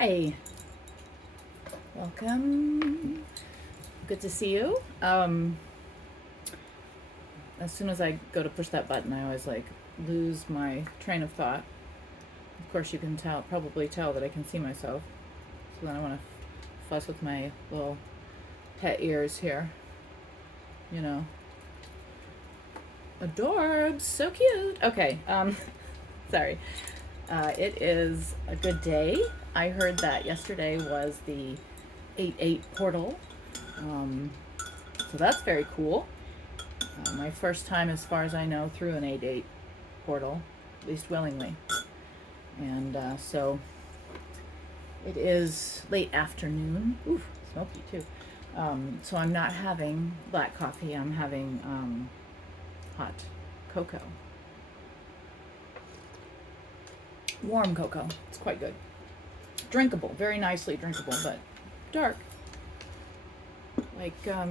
Hi, welcome. Good to see you. As soon as I go to push that button, I always like lose my train of thought. Of course, you can probably tell that I can see myself. So then I want to fuss with my little pet ears here. You know, adorbs, so cute. Okay, sorry. It is a good day. I heard that yesterday was the 8-8 portal. So that's very cool. My first time, as far as I know, through an 8-8 portal, at least willingly. And so it is late afternoon. Ooh, smoky too. So I'm not having black coffee. I'm having hot cocoa. Warm cocoa. It's quite good. Drinkable, very nicely drinkable, but dark. Like, I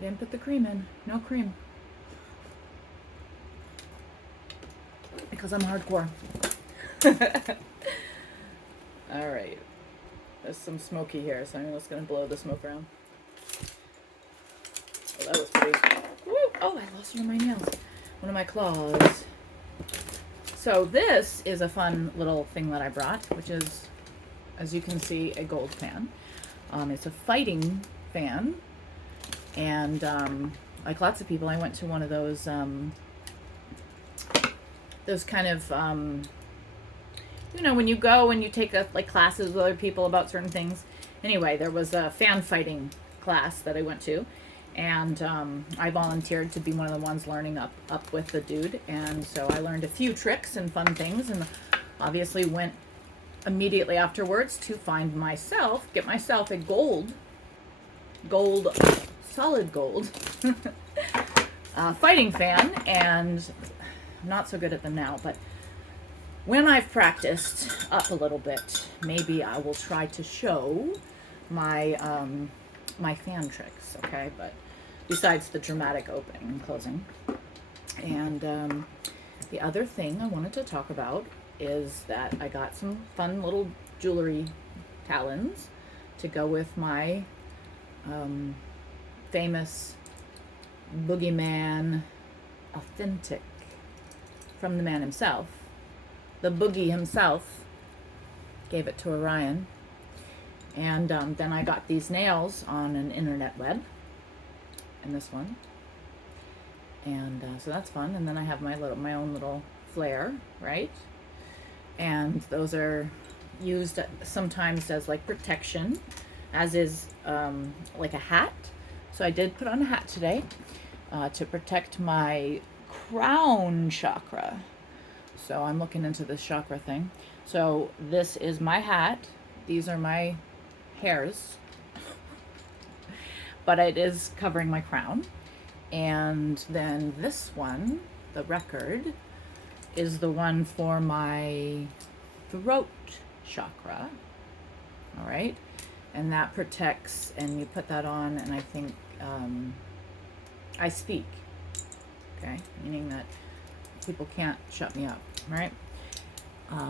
didn't put the cream in. No cream. Because I'm hardcore. Alright. There's some smoky here, so I'm just going to blow the smoke around. Oh, that was pretty. Woo! Oh, I lost one of my nails. One of my claws. So this is a fun little thing that I brought, which is, as you can see, a gold fan. It's a fighting fan, and like lots of people, I went to one of those kind of, when you go and you take like classes with other people about certain things. Anyway, there was a fan fighting class that I went to, and I volunteered to be one of the ones learning up with the dude, and so I learned a few tricks and fun things, and obviously went immediately afterwards to get myself a solid gold fighting fan, and I'm not so good at them now, but when I've practiced up a little bit, maybe I will try to show my my fan tricks, okay? But besides the dramatic opening and closing. And the other thing I wanted to talk about is that I got some fun little jewelry talons to go with my famous Boogeyman Authentic from the man himself. The Boogie himself gave it to Orion. And then I got these nails on an internet web, and this one. And so that's fun. And then I have my own little flare, right? And those are used sometimes as like protection, as is like a hat. So I did put on a hat today to protect my crown chakra. So I'm looking into this chakra thing. So this is my hat. These are my hairs. But it is covering my crown. And then this one, the record, is the one for my throat chakra. All right. And that protects, and you put that on, and I think I speak. Okay. Meaning that people can't shut me up, right?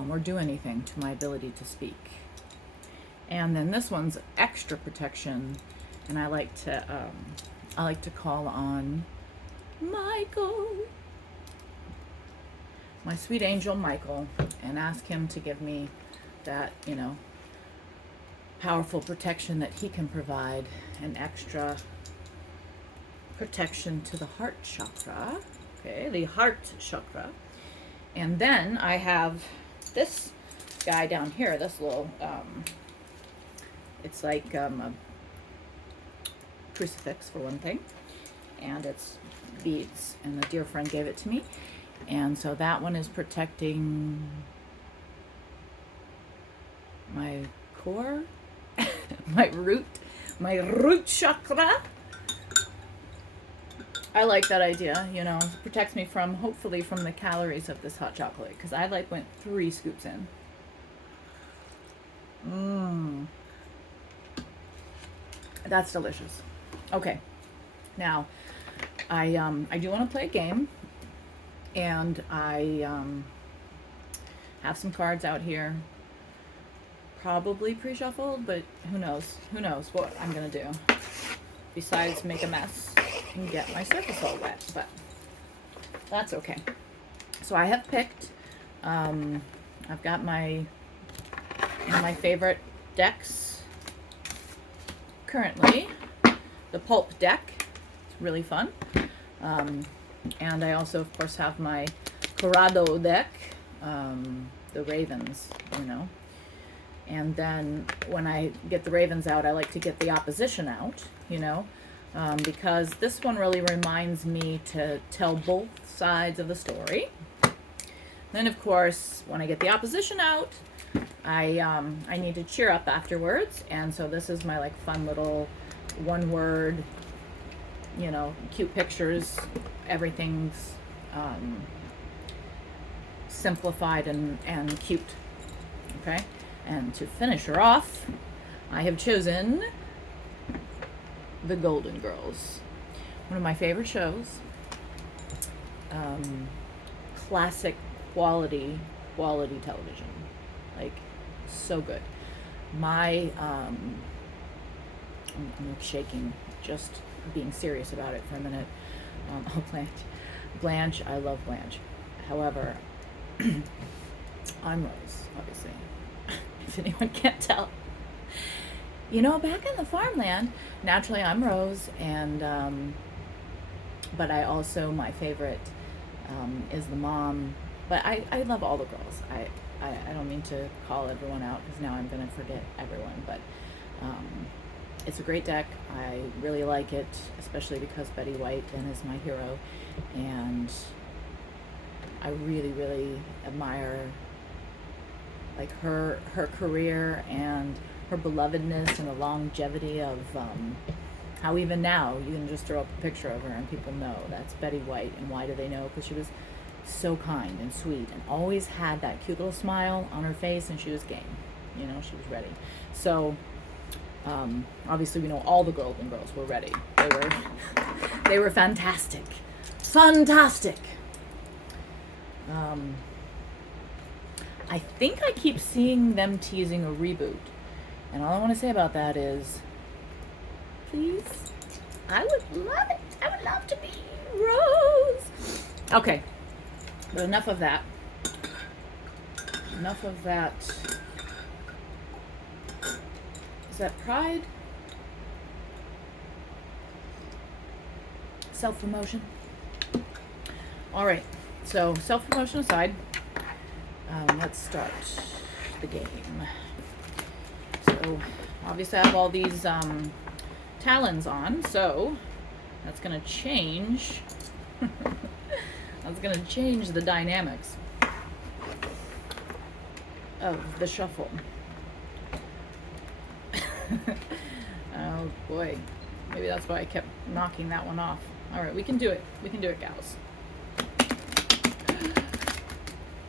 Or do anything to my ability to speak. And then this one's extra protection, and I like to call on Michael, my sweet angel Michael, and ask him to give me that, powerful protection that he can provide, an extra protection to the heart chakra. Okay, the heart chakra. And then I have this guy down here, this little, it's like a crucifix for one thing, and it's beads, and a dear friend gave it to me. And so that one is protecting my core, my root chakra. I like that idea, it protects me hopefully from the calories of this hot chocolate, because I went 3 scoops in. That's delicious. Okay, now I do want to play a game, and I have some cards out here. probably pre-shuffled, but who knows? Who knows what I'm gonna do besides make a mess and get my surface all wet, but that's okay. So I have picked, I've got my favorite decks currently. The pulp deck, it's really fun. And I also, of course, have my Corrado deck, the Ravens, you know. And then when I get the Ravens out, I like to get the opposition out, you know, because this one really reminds me to tell both sides of the story. Then, of course, when I get the opposition out, I need to cheer up afterwards. And so this is my, like, fun little one-word, you know, cute pictures. Everything's simplified and cute, okay? And to finish her off, I have chosen The Golden Girls, one of my favorite shows. Classic quality television, like so good. I'm shaking just being serious about it for a minute. Oh, Blanche, I love Blanche. However, I'm Rose, obviously. If anyone can't tell. You know, back in the farmland, naturally I'm Rose, and but I also, my favorite is the mom. But I love all the girls. I don't mean to call everyone out because now I'm going to forget everyone. But it's a great deck. I really like it, especially because Betty White then is my hero. And I really, really admire like her career and her belovedness and the longevity of how even now you can just throw up a picture of her and people know that's Betty White. And why do they know? Because she was so kind and sweet and always had that cute little smile on her face, and she was game. You know, she was ready. So obviously we know all the Golden Girls were ready. They were fantastic. I think I keep seeing them teasing a reboot. And all I want to say about that is, please, I would love it. I would love to be Rose. Okay, but enough of that. Is that pride? Self-promotion? All right, so self-promotion aside, let's start the game. So obviously I have all these talons on, so that's going to change. That's going to change the dynamics of the shuffle. Oh boy, maybe that's why I kept knocking that one off. All right, we can do it. We can do it, gals.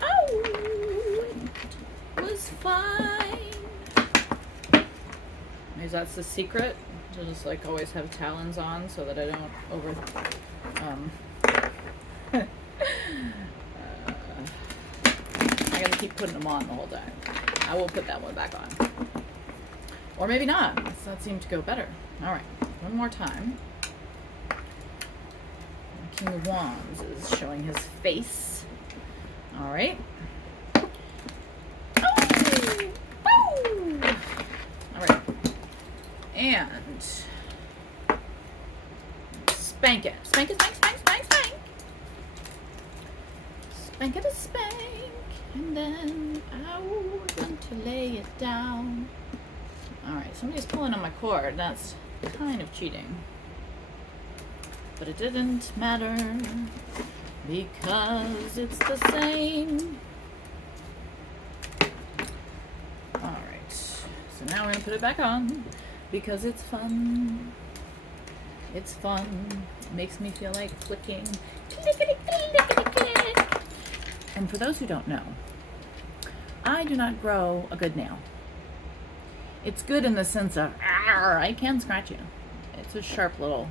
Oh, it was fine. Maybe that's the secret, to just like always have talons on so that I don't I gotta keep putting them on the whole time. I will put that one back on. Or maybe not. That seemed to go better. All right, one more time. King of Wands is showing his face. All right. Oh! Oh! All right. And spank it. Spank it, spank, spank, spank, spank. Spank it a spank. And then I'm going to lay it down. All right, somebody's pulling on my cord. That's kind of cheating. But it didn't matter because it's the same. All right, so now we're gonna put it back on because it's fun. It's fun. It makes me feel like flicking. And for those who don't know, I do not grow a good nail. It's good in the sense of, I can scratch you. It's a sharp little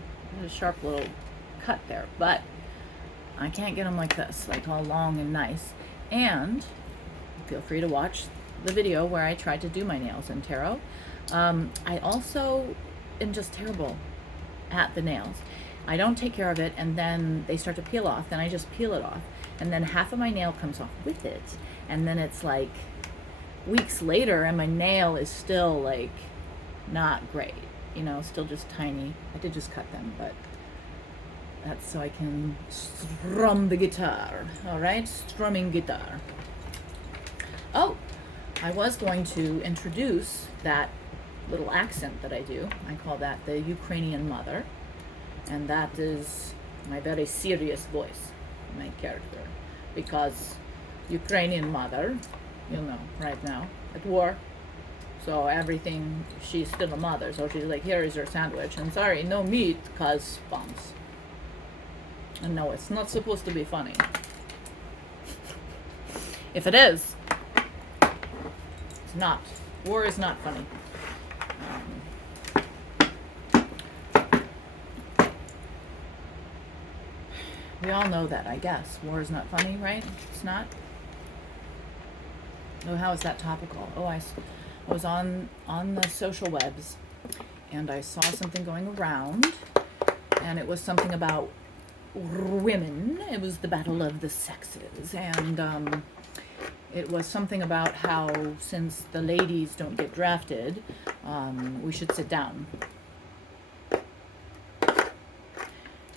cut there, but I can't get them like this, like all long and nice. And feel free to watch the video where I tried to do my nails in tarot. I also am just terrible at the nails. I don't take care of it, and then they start to peel off. Then I just peel it off, and then half of my nail comes off with it, and then it's like weeks later, and my nail is still like not great, you know, still just tiny. I did just cut them, but that's so I can strum the guitar. All right, strumming guitar. Oh, I was going to introduce that little accent that I do. I call that the Ukrainian mother, and that is my very serious voice, my character, because Ukrainian mother, you know, right now at war, so everything, she's still a mother, so she's like, here is your sandwich, and sorry, no meat, cause bombs. And no, it's not supposed to be funny. If it is, it's not. War is not funny. We all know that, I guess. War is not funny, right? It's not? Oh, how is that topical? Oh, I was on the social webs, and I saw something going around, and it was something about women. It was the battle of the sexes, and it was something about how since the ladies don't get drafted, we should sit down.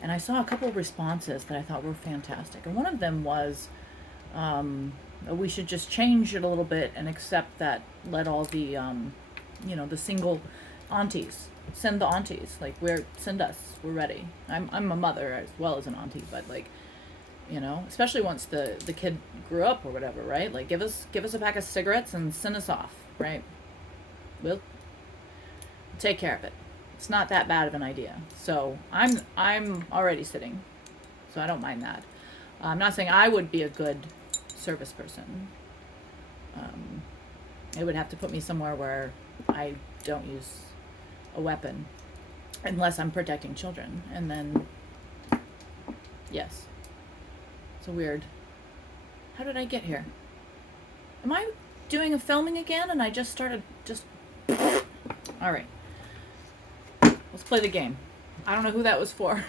And I saw a couple of responses that I thought were fantastic. And one of them was, we should just change it a little bit and accept that, let all the, the single aunties, send the aunties, like, send us, we're ready. I'm a mother as well as an auntie, but like, especially once the kid grew up or whatever, right? Like, give us a pack of cigarettes and send us off, right? We'll take care of it. It's not that bad of an idea. So I'm already sitting, so I don't mind that. I'm not saying I would be a good service person. It would have to put me somewhere where I don't use a weapon unless I'm protecting children, and then yes. It's a weird. How did I get here? Am I doing a filming again and I just started all right. Let's play the game. I don't know who that was for.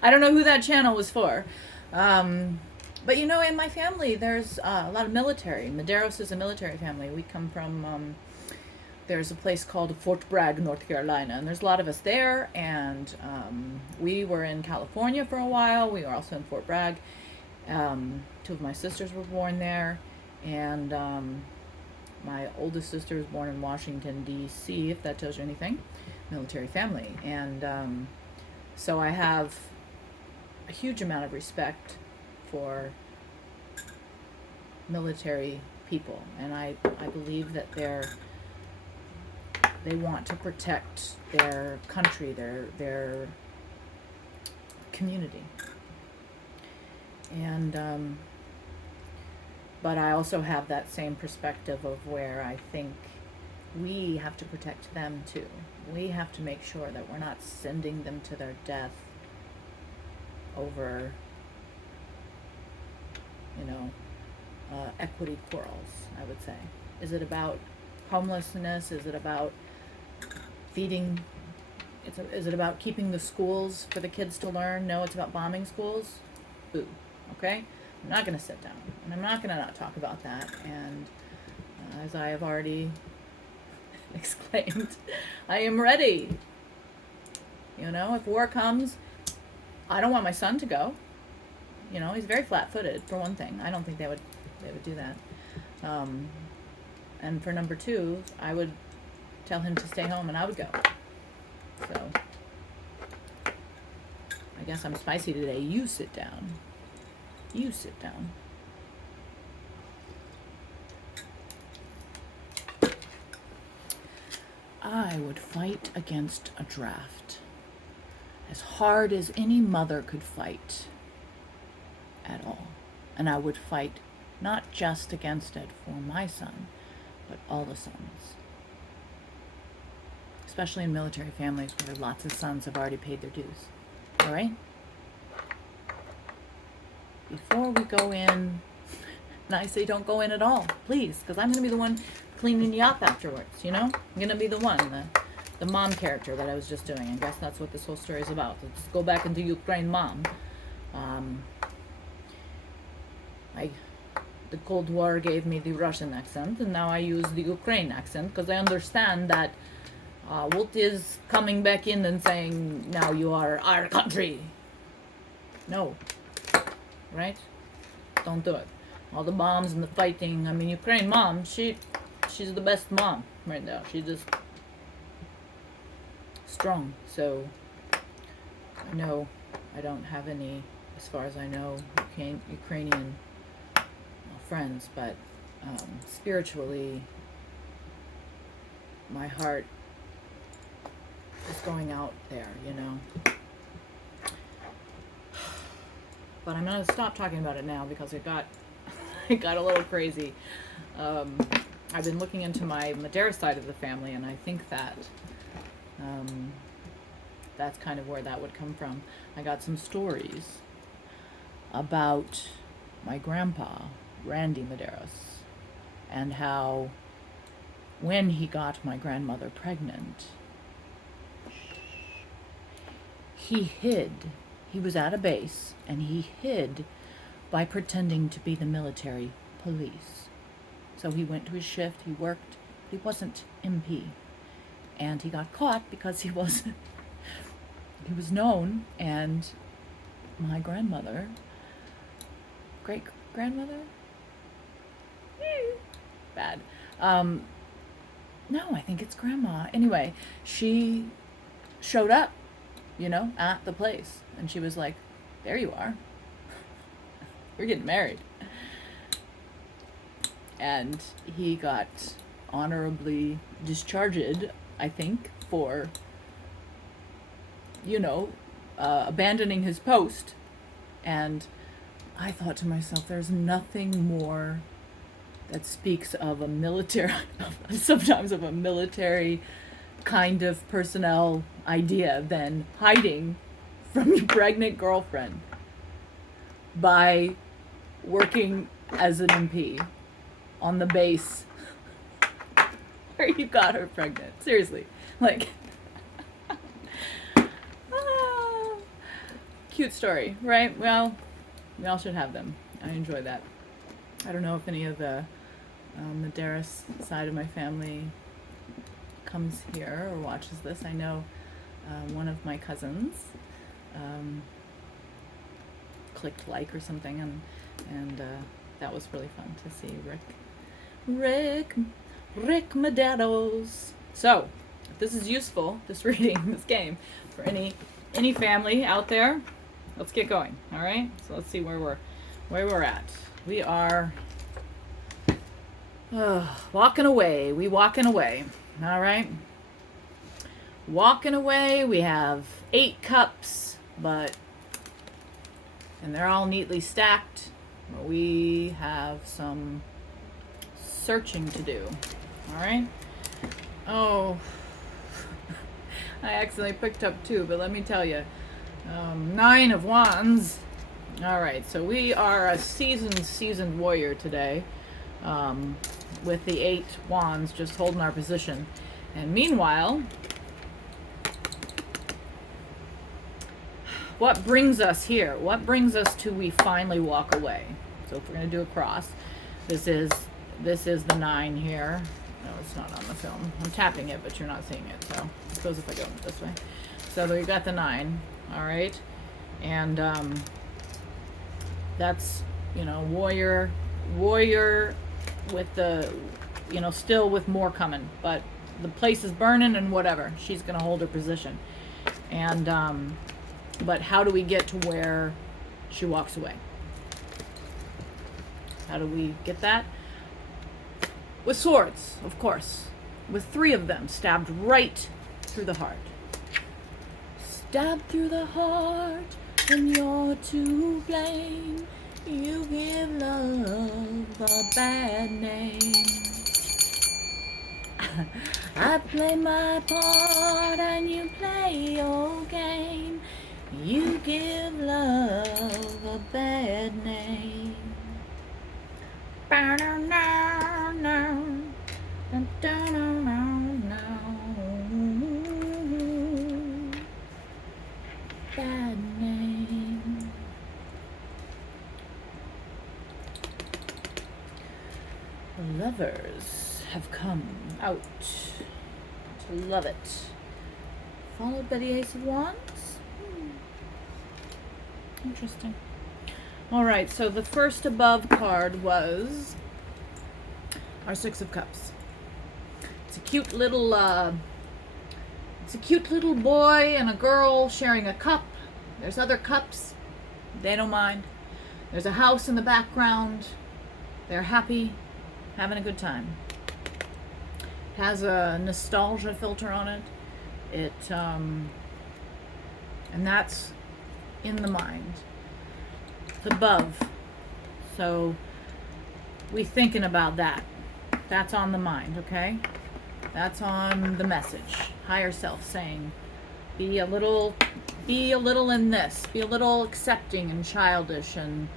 I don't know who that channel was for. But in my family, there's a lot of military. Medeiros is a military family. We come from, there's a place called Fort Bragg, North Carolina, and there's a lot of us there. And we were in California for a while. We were also in Fort Bragg. Two of my sisters were born there. And my oldest sister was born in Washington, D.C., if that tells you anything. Military family. And so I have a huge amount of respect for military people. And I believe that they want to protect their country, their community. And but I also have that same perspective of where I think we have to protect them too. We have to make sure that we're not sending them to their death over, equity quarrels, I would say. Is it about homelessness? Is it about feeding? Is it about keeping the schools for the kids to learn? No, it's about bombing schools? Boo. Okay? I'm not going to sit down, and I'm not going to not talk about that. And as I have already exclaimed, I am ready. If war comes, I don't want my son to go. He's very flat-footed, for one thing. I don't think they would do that. And for number two, I would tell him to stay home, and I would go. So I guess I'm spicy today. You sit down. You sit down. I would fight against a draft as hard as any mother could fight at all. And I would fight not just against it for my son, but all the sons. Especially in military families where lots of sons have already paid their dues. All right? Before we go in And I say, don't go in at all, please, because I'm going to be the one cleaning you up afterwards, you know? I'm going to be the one, the mom character that I was just doing. I guess that's what this whole story is about. Let's go back into Ukraine mom. The Cold War gave me the Russian accent, and now I use the Ukraine accent because I understand that what is coming back in and saying, now you are our country. No. Right? Don't do it. All the bombs and the fighting. I mean, Ukraine mom, she's the best mom right now. She's just strong. So I know I don't have any, as far as I know, Ukrainian friends, but spiritually, my heart is going out there, you know. But I'm gonna stop talking about it now because it got it got a little crazy. I've been looking into my Madeira side of the family, and I think that that's kind of where that would come from. I got some stories about my grandpa, Randy Medeiros, and how when he got my grandmother pregnant, he hid. He was at a base, and he hid by pretending to be the military police. So he went to his shift, he worked, but he wasn't MP. And he got caught because he was known, and my grandmother, great-grandmother? Bad. No, I think it's grandma. Anyway, she showed up, you know, at the place. And she was like, there you are. You're getting married. And he got honorably discharged, I think, for, you know, abandoning his post. And I thought to myself, there's nothing more that speaks of a military, sometimes of a military kind of personnel idea than hiding from your pregnant girlfriend by working as an MP on the base where you got her pregnant. Seriously. Like, cute story, right? Well, we all should have them. I enjoy that. I don't know if any of the Medeiros side of my family comes here or watches this. I know one of my cousins clicked like or something, and that was really fun to see Rick Medeiros. So if this is useful, this reading, this game, for any family out there, let's get going. All right, so let's see where we're at. We are walking away. Walking away. All right, walking away. We have 8 cups, and they're all neatly stacked. But we have some searching to do. All right. Oh, I accidentally picked up 2, but let me tell you, 9 of Wands. All right, so we are a seasoned warrior today, with the 8 Wands just holding our position. And meanwhile, what brings us here? What brings us to we finally walk away? So if we're going to do a cross, this is the 9 here. No, it's not on the film. I'm tapping it, but you're not seeing it. So I suppose if I go this way. So we got the 9. All right, and that's, you know, warrior with the, you know, still with more coming, but the place is burning and whatever. She's gonna hold her position, and but how do we get to where she walks away? How do we get that? With swords, of course, with 3 of them stabbed right through the heart. Stabbed through the heart, and you're to blame. You give love a bad name. I play my part and you play your game. You give love a bad name. Bad name. The lovers have come out to love it. Followed by the Ace of Wands. Interesting. All right, so the first above card was our Six of Cups. It's a cute little boy and a girl sharing a cup. There's other cups. They don't mind. There's a house in the background. They're happy, having a good time. It has a nostalgia filter on it. And that's in the mind. It's above. So we thinking about that. That's on the mind, okay? That's on the message. Higher self saying, be a little in this. Be a little accepting and childish and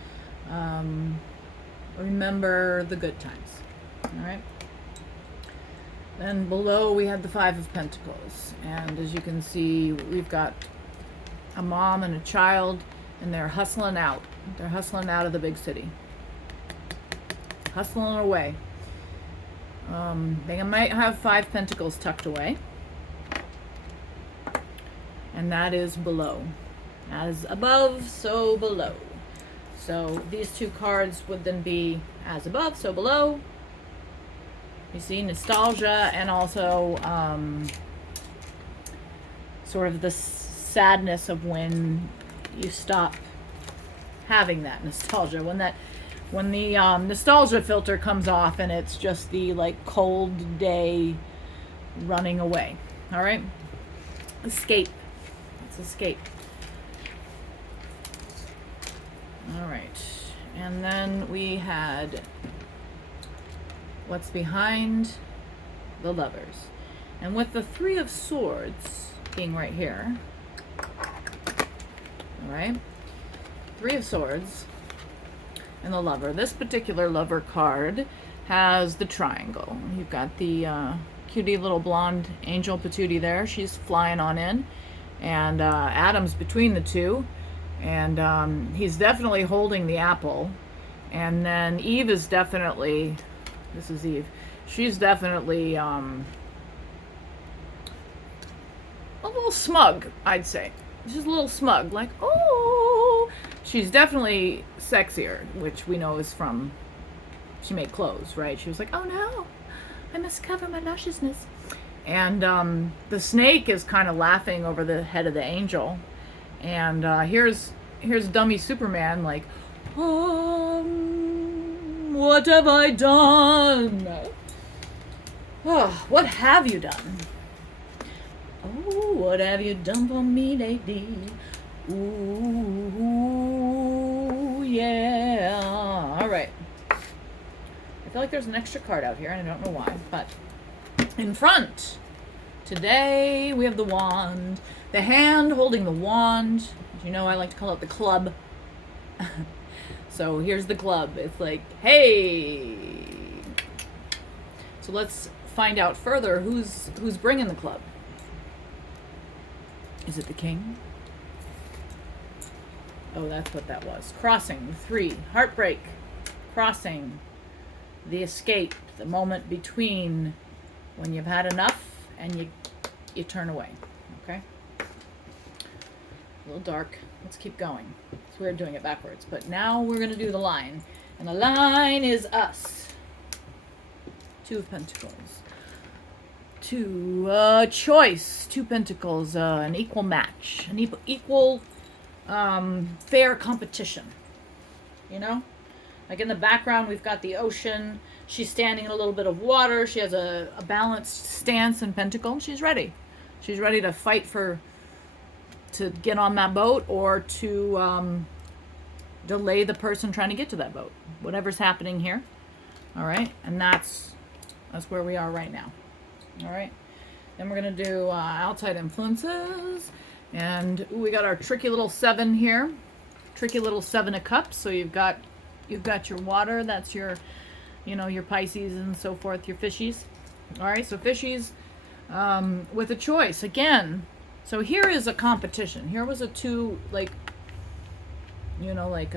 remember the good times. All right? Then below we have the Five of Pentacles. And as you can see, we've got a mom and a child, and they're hustling out. They're hustling out of the big city. Hustling away. They might have 5 pentacles tucked away. And that is below. As above, so below. So these two cards would then be as above, so below. You see nostalgia and also sort of the sadness of when you stop having that nostalgia. When the nostalgia filter comes off and it's just the like cold day running away. All right? Escape. Let's escape. All right. And then we had what's behind the lovers. And with the Three of Swords being right here, all right, Three of Swords and the lover. This particular lover card has the triangle. You've got the cutie little blonde angel patootie there. She's flying on in. And Adam's between the two. And he's definitely holding the apple. And then Eve is definitely... This is Eve. She's definitely a little smug, I'd say. She's a little smug, like, oh. She's definitely sexier, which we know is from, she made clothes, right? She was like, oh no, I must cover my lusciousness. And the snake is kind of laughing over the head of the angel. And here's dummy Superman, like, what have I done? Oh, what have you done? Oh, what have you done for me, lady? Ooh, yeah. All right. I feel like there's an extra card out here, and I don't know why, but in front, today we have the wand. The hand holding the wand. As you know, I like to call it the club. So here's the club. It's like, hey. So let's find out further who's bringing the club. Is it the king? Oh, that's what that was. Crossing, 3. Heartbreak. Crossing. The escape. The moment between when you've had enough and you turn away. Okay? A little dark. Let's keep going. It's weird doing it backwards. But now we're going to do the line. And the line is us. 2 of Pentacles. 2 choice. 2 Pentacles. An equal match. An equal fair competition. You know? Like in the background, we've got the ocean. She's standing in a little bit of water. She has a balanced stance in Pentacle. She's ready. She's ready to fight to get on that boat or to delay the person trying to get to that boat. Whatever's happening here. All right? And that's where we are right now. All right? Then we're going to do outside influences. And we got our tricky little 7 here. Tricky little 7 of cups. So you've got your water. That's your you know, your Pisces and so forth, your fishies. All right, so fishies with a choice again. So here is a competition. Here was a two, like, you know, like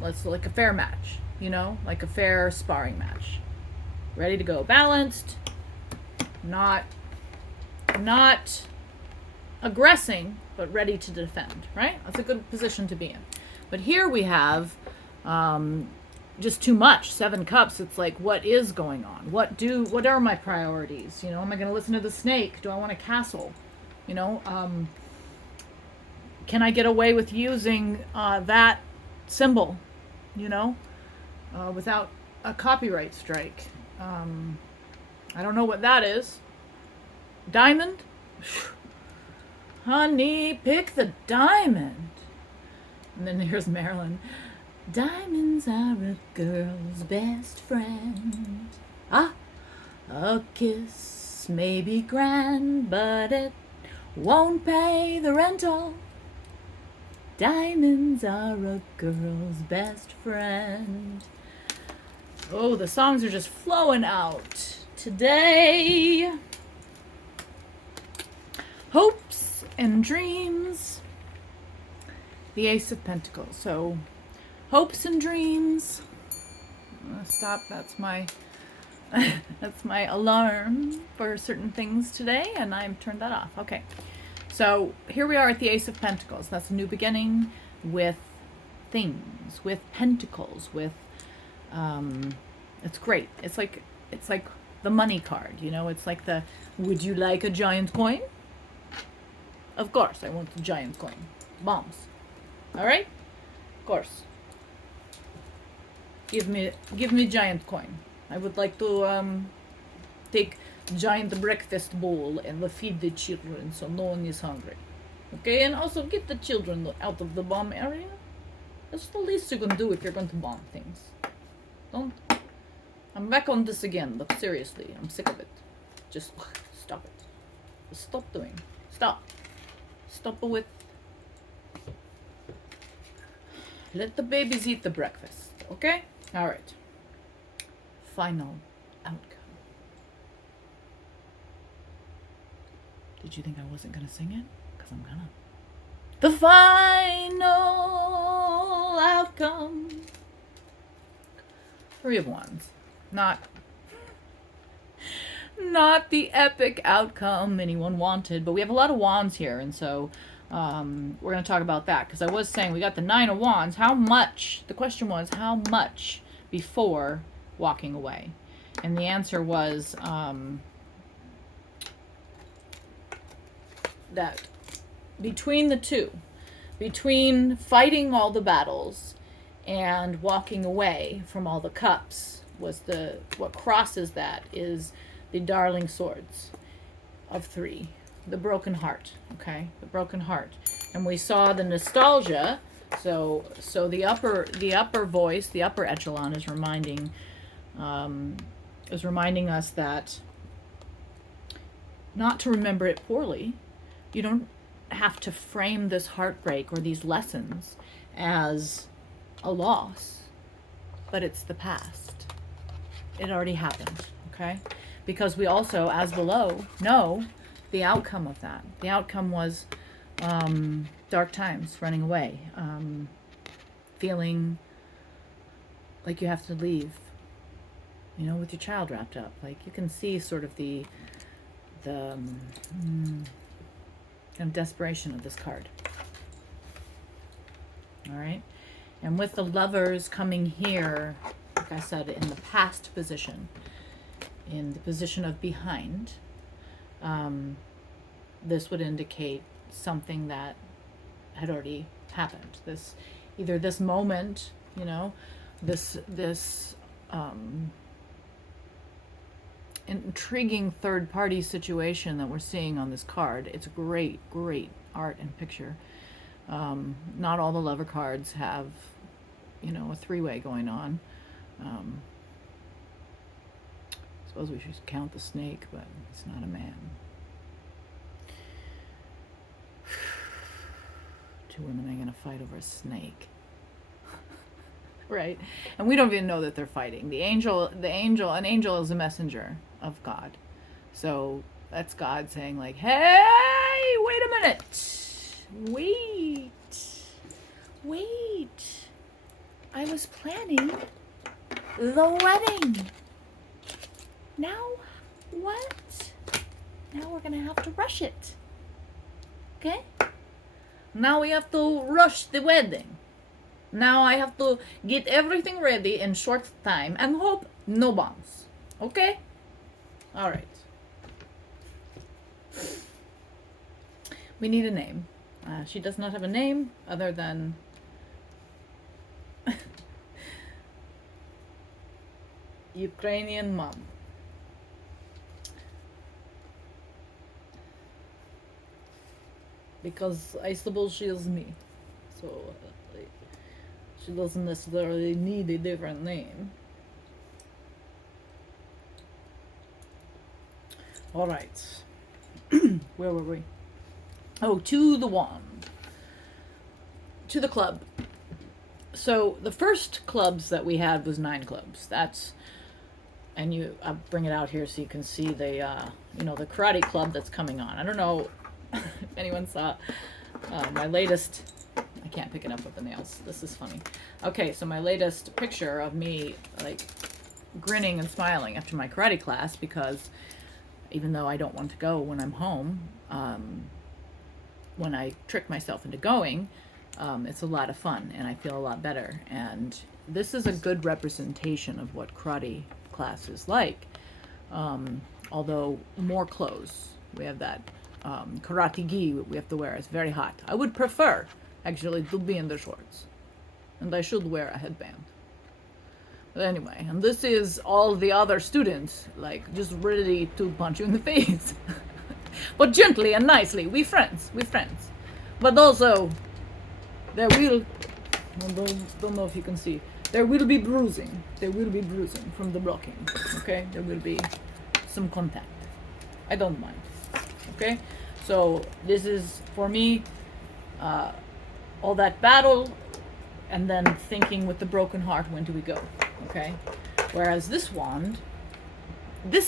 like a fair match, you know, like a fair sparring match. Ready to go, balanced, not aggressing, but ready to defend, right? That's a good position to be in. But here we have just too much. 7 cups. It's like, what is going on? What are my priorities? You know, am I going to listen to the snake? Do I want a castle? You know, can I get away with using that symbol, you know, without a copyright strike? I don't know what that is. Diamond? Honey, pick the diamond. And then here's Marilyn. Diamonds are a girl's best friend. Ah, a kiss may be grand, but it won't pay the rental. Diamonds are a girl's best friend. Oh, the songs are just flowing out today. Hopes and dreams. The Ace of Pentacles. So, hopes and dreams. I'm gonna stop. That's my that's my alarm for certain things today, and I've turned that off. Okay. So here we are at the Ace of Pentacles. That's a new beginning with things, with pentacles, with it's great. It's like the money card, you know. It's like the, would you like a giant coin? Of course, I want the giant coin. Bombs. All right? Of course. Give me giant coin. I would like to take giant breakfast bowl and feed the children so no one is hungry. Okay, and also get the children out of the bomb area. That's the least you can do if you're going to bomb things. Don't. I'm back on this again, but seriously, I'm sick of it. Just stop it. Just stop doing. Stop. Stop with. Let the babies eat the breakfast, okay? All right. Final outcome. Did you think I wasn't gonna sing it? Because I'm gonna. The final outcome. 3 of Wands. Not the epic outcome anyone wanted, but we have a lot of wands here, and so we're going to talk about that, because I was saying we got the 9 of Wands. How much? The question was how much before walking away, and the answer was that between the two, between fighting all the battles and walking away from all the cups, was what crosses that is the darling swords of 3, the broken heart. Okay, the broken heart, and we saw the nostalgia. So the upper voice, the upper echelon is reminding us that not to remember it poorly. You don't have to frame this heartbreak or these lessons as a loss, but it's the past. It already happened, okay? Because we also, as below, know the outcome of that. The outcome was dark times, running away, feeling like you have to leave, you know, with your child wrapped up. Like, you can see sort of the kind of desperation of this card. All right? And with the Lovers coming here, like I said, in the past position, in the position of behind, this would indicate something that had already happened. Either this moment, you know, this intriguing third-party situation that we're seeing on this card. It's great art and picture. Not all the Lover cards have, you know, a 3-way going on. Suppose we should count the snake, but it's not a man. 2 women are going to fight over a snake. right? And we don't even know that they're fighting. An angel is a messenger of God. So that's God saying like, hey, wait a minute. Wait. I was planning the wedding. Now what? Now we're gonna have to rush it. Okay? Now we have to rush the wedding. Now I have to get everything ready in short time and hope no bombs. Okay? Alright. We need a name. She does not have a name other than Ukrainian mom. Because I suppose she is me. So she doesn't necessarily need a different name. Alright. Where were we? Oh, to the wand. To the club. So the first clubs that we had was 9 clubs. And I'll bring it out here so you can see the the karate club that's coming on. I don't know if anyone saw my latest. I can't pick it up with the nails. This is funny. Okay, so my latest picture of me like grinning and smiling after my karate class, because even though I don't want to go when I'm home, when I trick myself into going, it's a lot of fun and I feel a lot better. And this is a good representation of what karate class is like, although more clothes. We have that karate gi we have to wear. It's very hot. I would prefer actually to be in the shorts, and I should wear a headband. But anyway, and this is all the other students like just ready to punch you in the face. But gently and nicely. We friends. But also there will, I don't know if you can see, there will be bruising. There will be bruising from the blocking. Okay? There will be some contact. I don't mind. Okay? So this is for me all that battle and then thinking with the broken heart, when do we go? Okay? Whereas this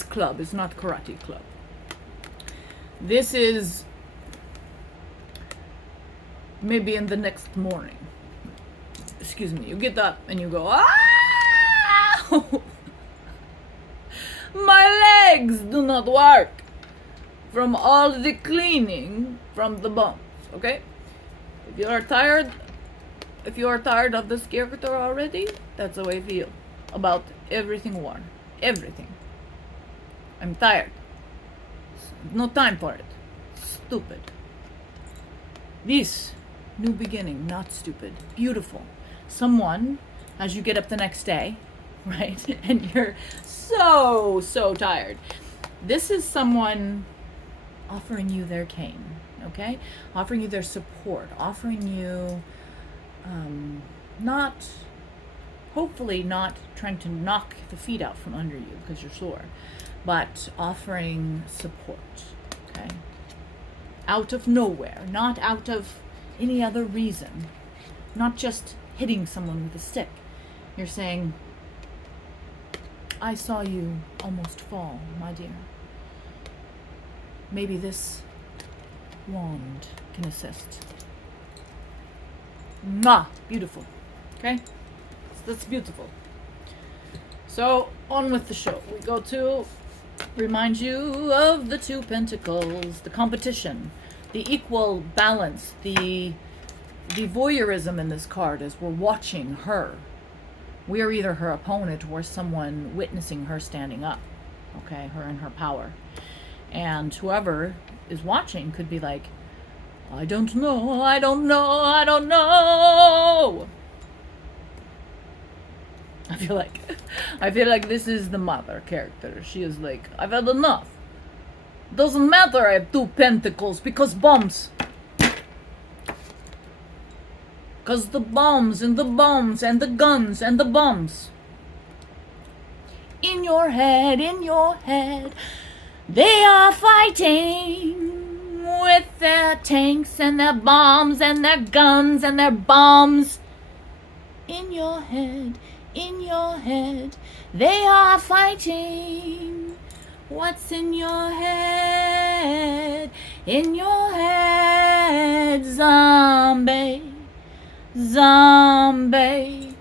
club is not karate club. This is maybe in the next morning. Excuse me. You get up and you go, ah! My legs do not work from all the cleaning from the bumps. Okay? If you are tired of this character already, that's how I feel about everything worn. Everything. I'm tired. No time for it. Stupid. This new beginning, not stupid. Beautiful. Someone, as you get up the next day, right? And you're so tired. This is someone offering you their cane, okay? Offering you their support, offering you hopefully not trying to knock the feet out from under you because you're sore, but offering support, okay? Out of nowhere, not out of any other reason, not just hitting someone with a stick. You're saying, I saw you almost fall, my dear. Maybe this wand can assist. Beautiful. Okay? So that's beautiful. So, on with the show. We go to remind you of the 2 pentacles, the competition, the equal balance, the voyeurism in this card as we're watching her. We are either her opponent or someone witnessing her standing up. Okay? Her and her power. And whoever is watching could be like, I don't know. I feel like this is the mother character. She is like, I've had enough. Doesn't matter I have 2 pentacles because bombs. Because the bombs and the bombs and the guns and the bombs. In your head, they are fighting with their tanks and their bombs and their guns and their bombs. in your head, in your head. They are fighting. What's in your head? In your head, zombie, zombie,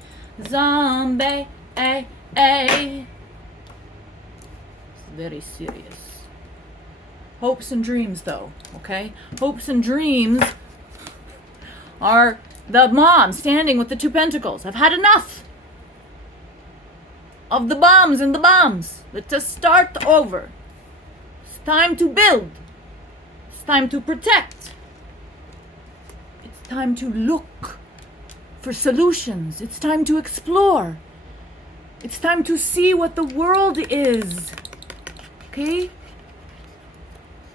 zombie, eh, eh. It's very serious. Hopes and dreams, though, okay? Hopes and dreams are the mom standing with the 2 pentacles. I've had enough of the bombs and the bombs. Let's just start over. It's time to build. It's time to protect. It's time to look for solutions. It's time to explore. It's time to see what the world is. Okay?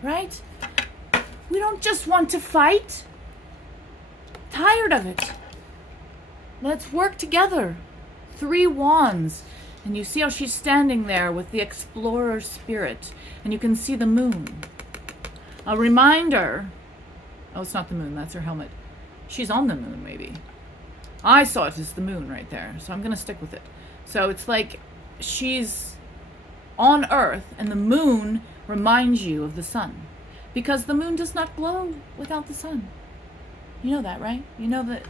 Right? We don't just want to fight. Tired of it. Let's work together. 3 wands. And you see how she's standing there with the explorer spirit. And you can see the moon. A reminder. Oh, it's not the moon. That's her helmet. She's on the moon, maybe. I saw it as the moon right there. So I'm going to stick with it. So it's like she's on Earth. And the moon reminds you of the sun. Because the moon does not glow without the sun. You know that, right? You know that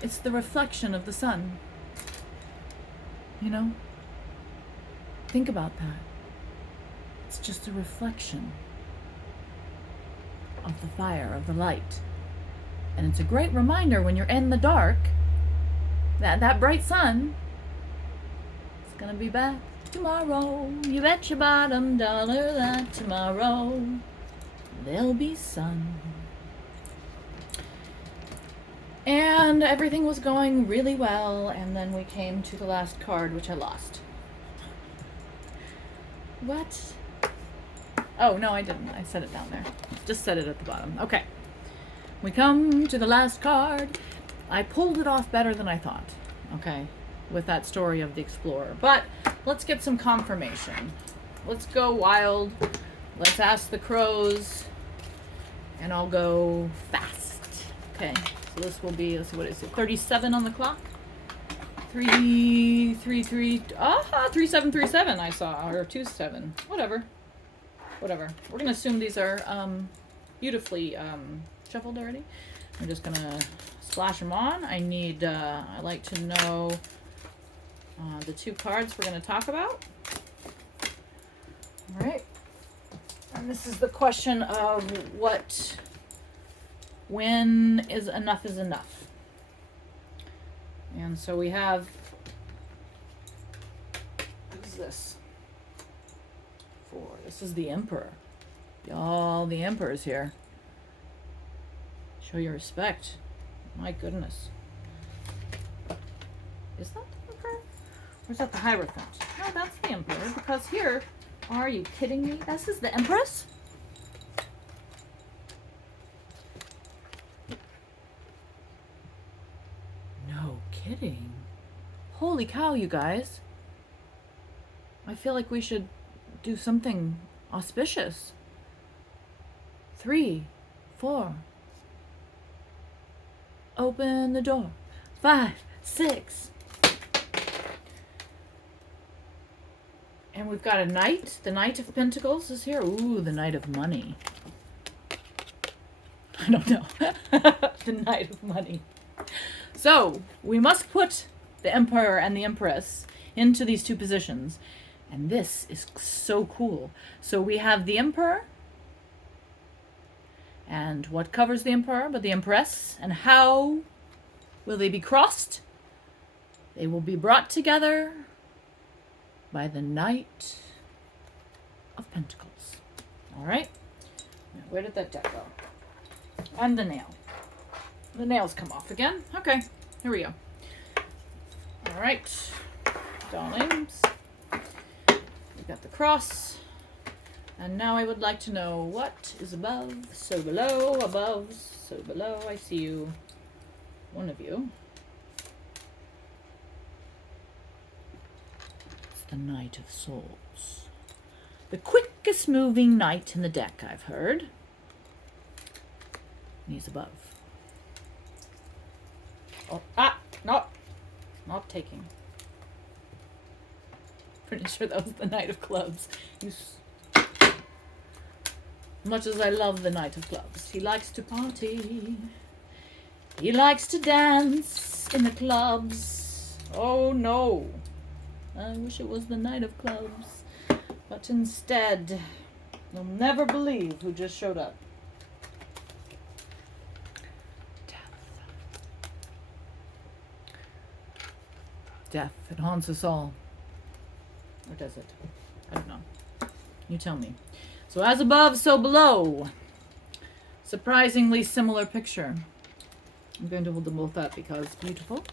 it's the reflection of the sun. You know? Think about that. It's just a reflection of the fire, of the light. And it's a great reminder when you're in the dark that that bright sun is going to be back tomorrow. You bet your bottom dollar that tomorrow there'll be sun. And everything was going really well, and then we came to the last card, which I lost. What? Oh, no, I didn't. I set it down there. Just set it at the bottom. Okay. We come to the last card. I pulled it off better than I thought, okay, with that story of the explorer. But let's get some confirmation. Let's go wild. Let's ask the crows, and I'll go fast. Okay. So this will be, let's see, what is it, 37 on the clock? 3737 I saw, or 27, whatever. We're going to assume these are beautifully shuffled already. I'm just going to splash them on. I like to know the 2 cards we're going to talk about. All right. And this is the question of when is enough is enough. And so we have, what is this? 4. This is the Emperor. Y'all, the Emperor's here. Show your respect. My goodness. Is that the Emperor? Or is that the Hierophant? No, that's the Emperor, because here, are you kidding me? This is the Empress? No kidding. Holy cow, you guys. I feel like we should do something auspicious. 3, 4. Open the door. 5, 6. And we've got a knight. The Knight of Pentacles is here. Ooh, the Knight of Money. I don't know. The Knight of Money. So, we must put the Emperor and the Empress into these 2 positions. And this is so cool. So we have the Emperor. And what covers the Emperor but the Empress? And how will they be crossed? They will be brought together by the Knight of Pentacles. All right? Now, where did that deck go? And the nail. The nails come off again. Okay, here we go. All right, darlings. We've got the cross. And now I would like to know what is above, so below, above, so below. I see you, one of you. It's the Knight of Swords. The quickest moving knight in the deck, I've heard. And he's above. Oh, no. Not taking. Pretty sure that was the Knight of Clubs. Much as I love the Knight of Clubs, he likes to party. He likes to dance in the clubs. Oh no. I wish it was the Knight of Clubs. But instead, you'll never believe who just showed up. Death. It haunts us all. Or does it? I don't know. You tell me. So as above, so below. Surprisingly similar picture. I'm going to hold them both up because beautiful.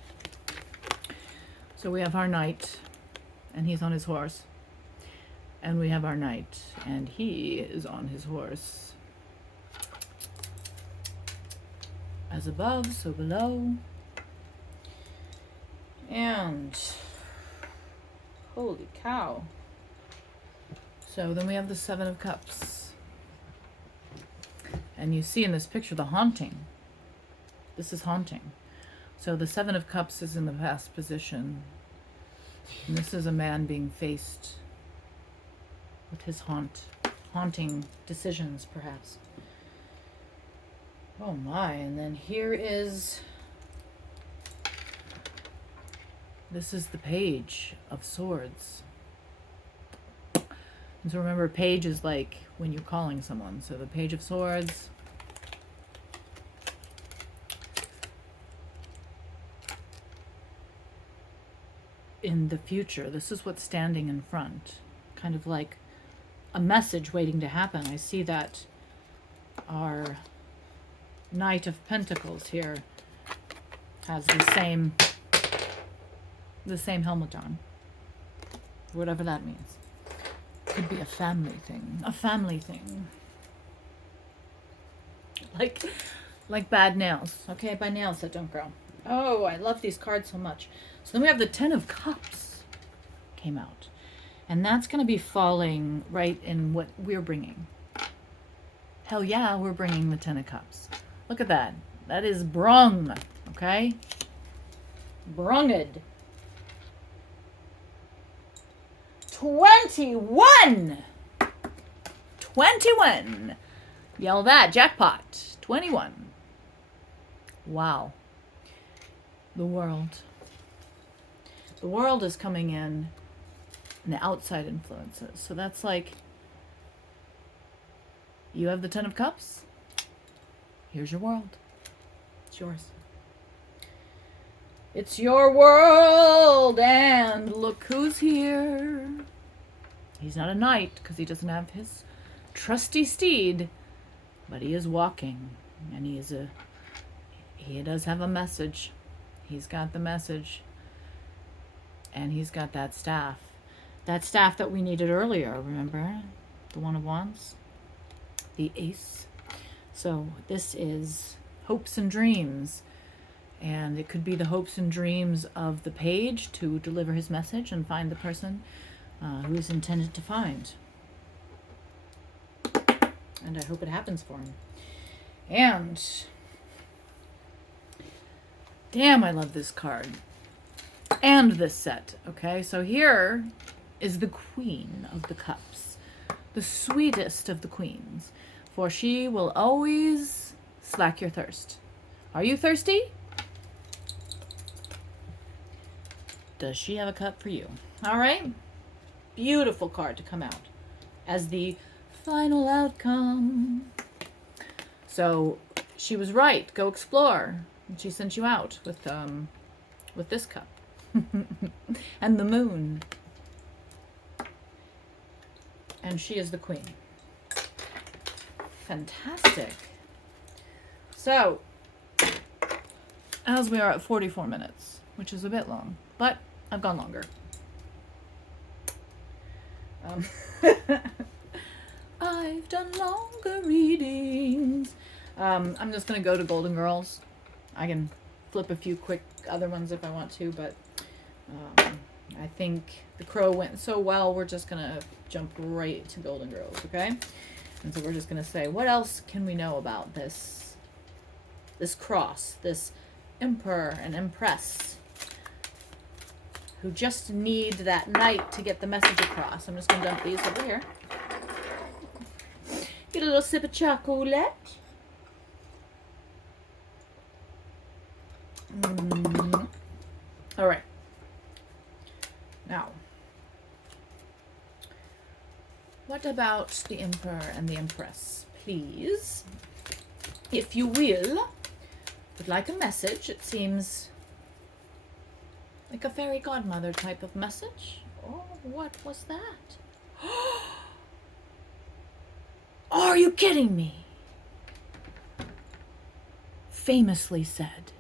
So we have our knight, and he's on his horse. And we have our knight, and he is on his horse. As above, so below. And holy cow. So then we have the Seven of Cups. And you see in this picture the haunting. This is haunting. So the Seven of Cups is in the past position. And this is a man being faced with his haunting decisions, perhaps. Oh my, and then here is... This is the Page of Swords. And so remember, page is like when you're calling someone. So the Page of Swords. In the future, this is what's standing in front. Kind of like a message waiting to happen. I see that our Knight of Pentacles here has the same helmet on. Whatever that means. Could be a family thing. A family thing. Like bad nails. Okay, by nails that don't grow. Oh, I love these cards so much. So then we have the Ten of Cups came out. And that's going to be falling right in what we're bringing. Hell yeah, we're bringing the Ten of Cups. Look at that. That is brung. Okay? Brunged. 21! 21! Yell that. Jackpot. 21. Wow. The world. The world is coming in and the outside influences. So that's like, you have the Ten of Cups. Here's your world. It's yours. It's your world, and look who's here. He's not a knight because he doesn't have his trusty steed, but he is walking, and he does have a message. He's got the message, and he's got that staff. That staff that we needed earlier, remember? The One of Wands? The Ace. So this is hopes and dreams. And it could be the hopes and dreams of the page to deliver his message and find the person who is intended to find. And I hope it happens for him. And damn, I love this card. And this set. Okay, so here is the Queen of the Cups. The sweetest of the queens. For she will always slack your thirst. Are you thirsty? Does she have a cup for you? All right. Beautiful card to come out as the final outcome. So she was right. Go explore. And she sent you out with this cup. And the moon. And she is the queen. Fantastic. So, as we are at 44 minutes, which is a bit long, but I've gone longer. I've done longer readings. I'm just going to go to Golden Girls. I can flip a few quick other ones if I want to, but I think The Crow went so well, we're just going to jump right to Golden Girls, okay? And so we're just going to say, what else can we know about this cross, this emperor and empress? who just need that night to get the message across. I'm just going to dump these over here. Get a little sip of chocolate. All right. Now, what about the Emperor and the Empress? Please, if you will, would like a message. It seems like a fairy godmother type of message. Oh, what was that? Are you kidding me? Famously said,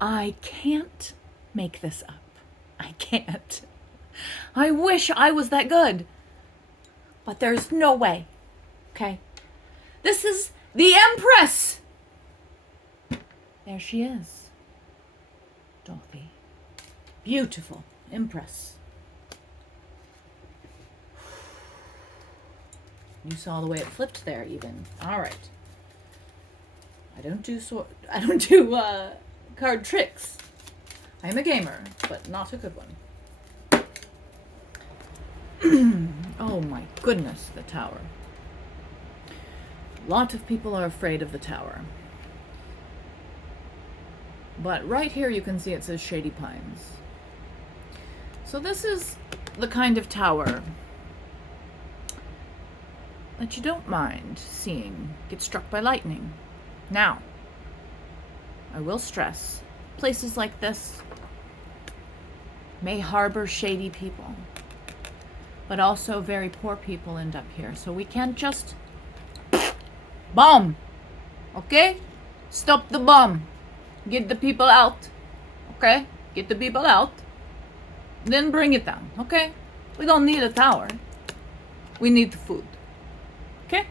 I can't make this up. I can't. I wish I was that good. But there's no way. Okay? This is the Empress. There she is. Dorothy. Beautiful Empress. You saw the way it flipped there even. All right. I don't do card tricks. I'm a gamer, but not a good one. Oh my goodness, the tower. A lot of people are afraid of the tower. But right here you can see it says Shady Pines. So this is the kind of tower that you don't mind seeing get struck by lightning. Now, I will stress, places like this may harbor shady people, but also very poor people end up here. So we can't just bomb, okay? Stop the bomb. Get the people out, okay? Get the people out. Then bring it down, okay? We don't need a tower. We need the food, okay?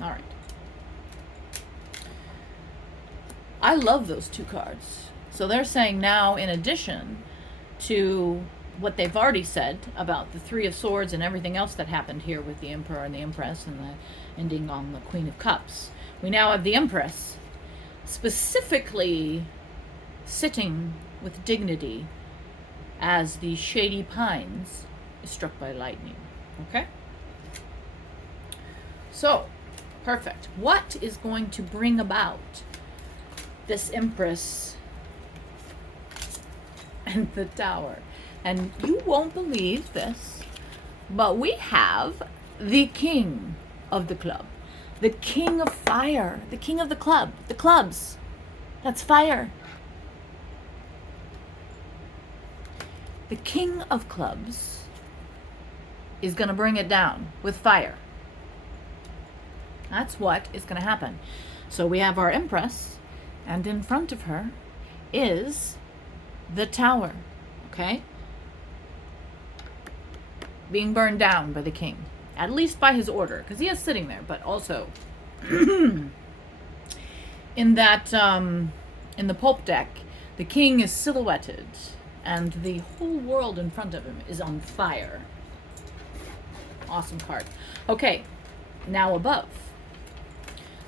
All right. I love those two cards. So they're saying now, in addition to what they've already said about the Three of Swords and everything else that happened here with the Emperor and the Empress and the ending on the Queen of Cups, we now have the Empress specifically sitting with dignity as the Shady Pines is struck by lightning. Okay? So, perfect. What is going to bring about this Empress and the tower? And you won't believe this, but we have the king of the club, the king of fire, the king of the club, the clubs. That's fire. The king of clubs is going to bring it down with fire. That's what is going to happen. So we have our Empress, and in front of her is the tower, okay? Being burned down by the king, at least by his order, because he is sitting there, but also in that, in the pulp deck, the king is silhouetted, and the whole world in front of him is on fire. Awesome card. Okay, now above.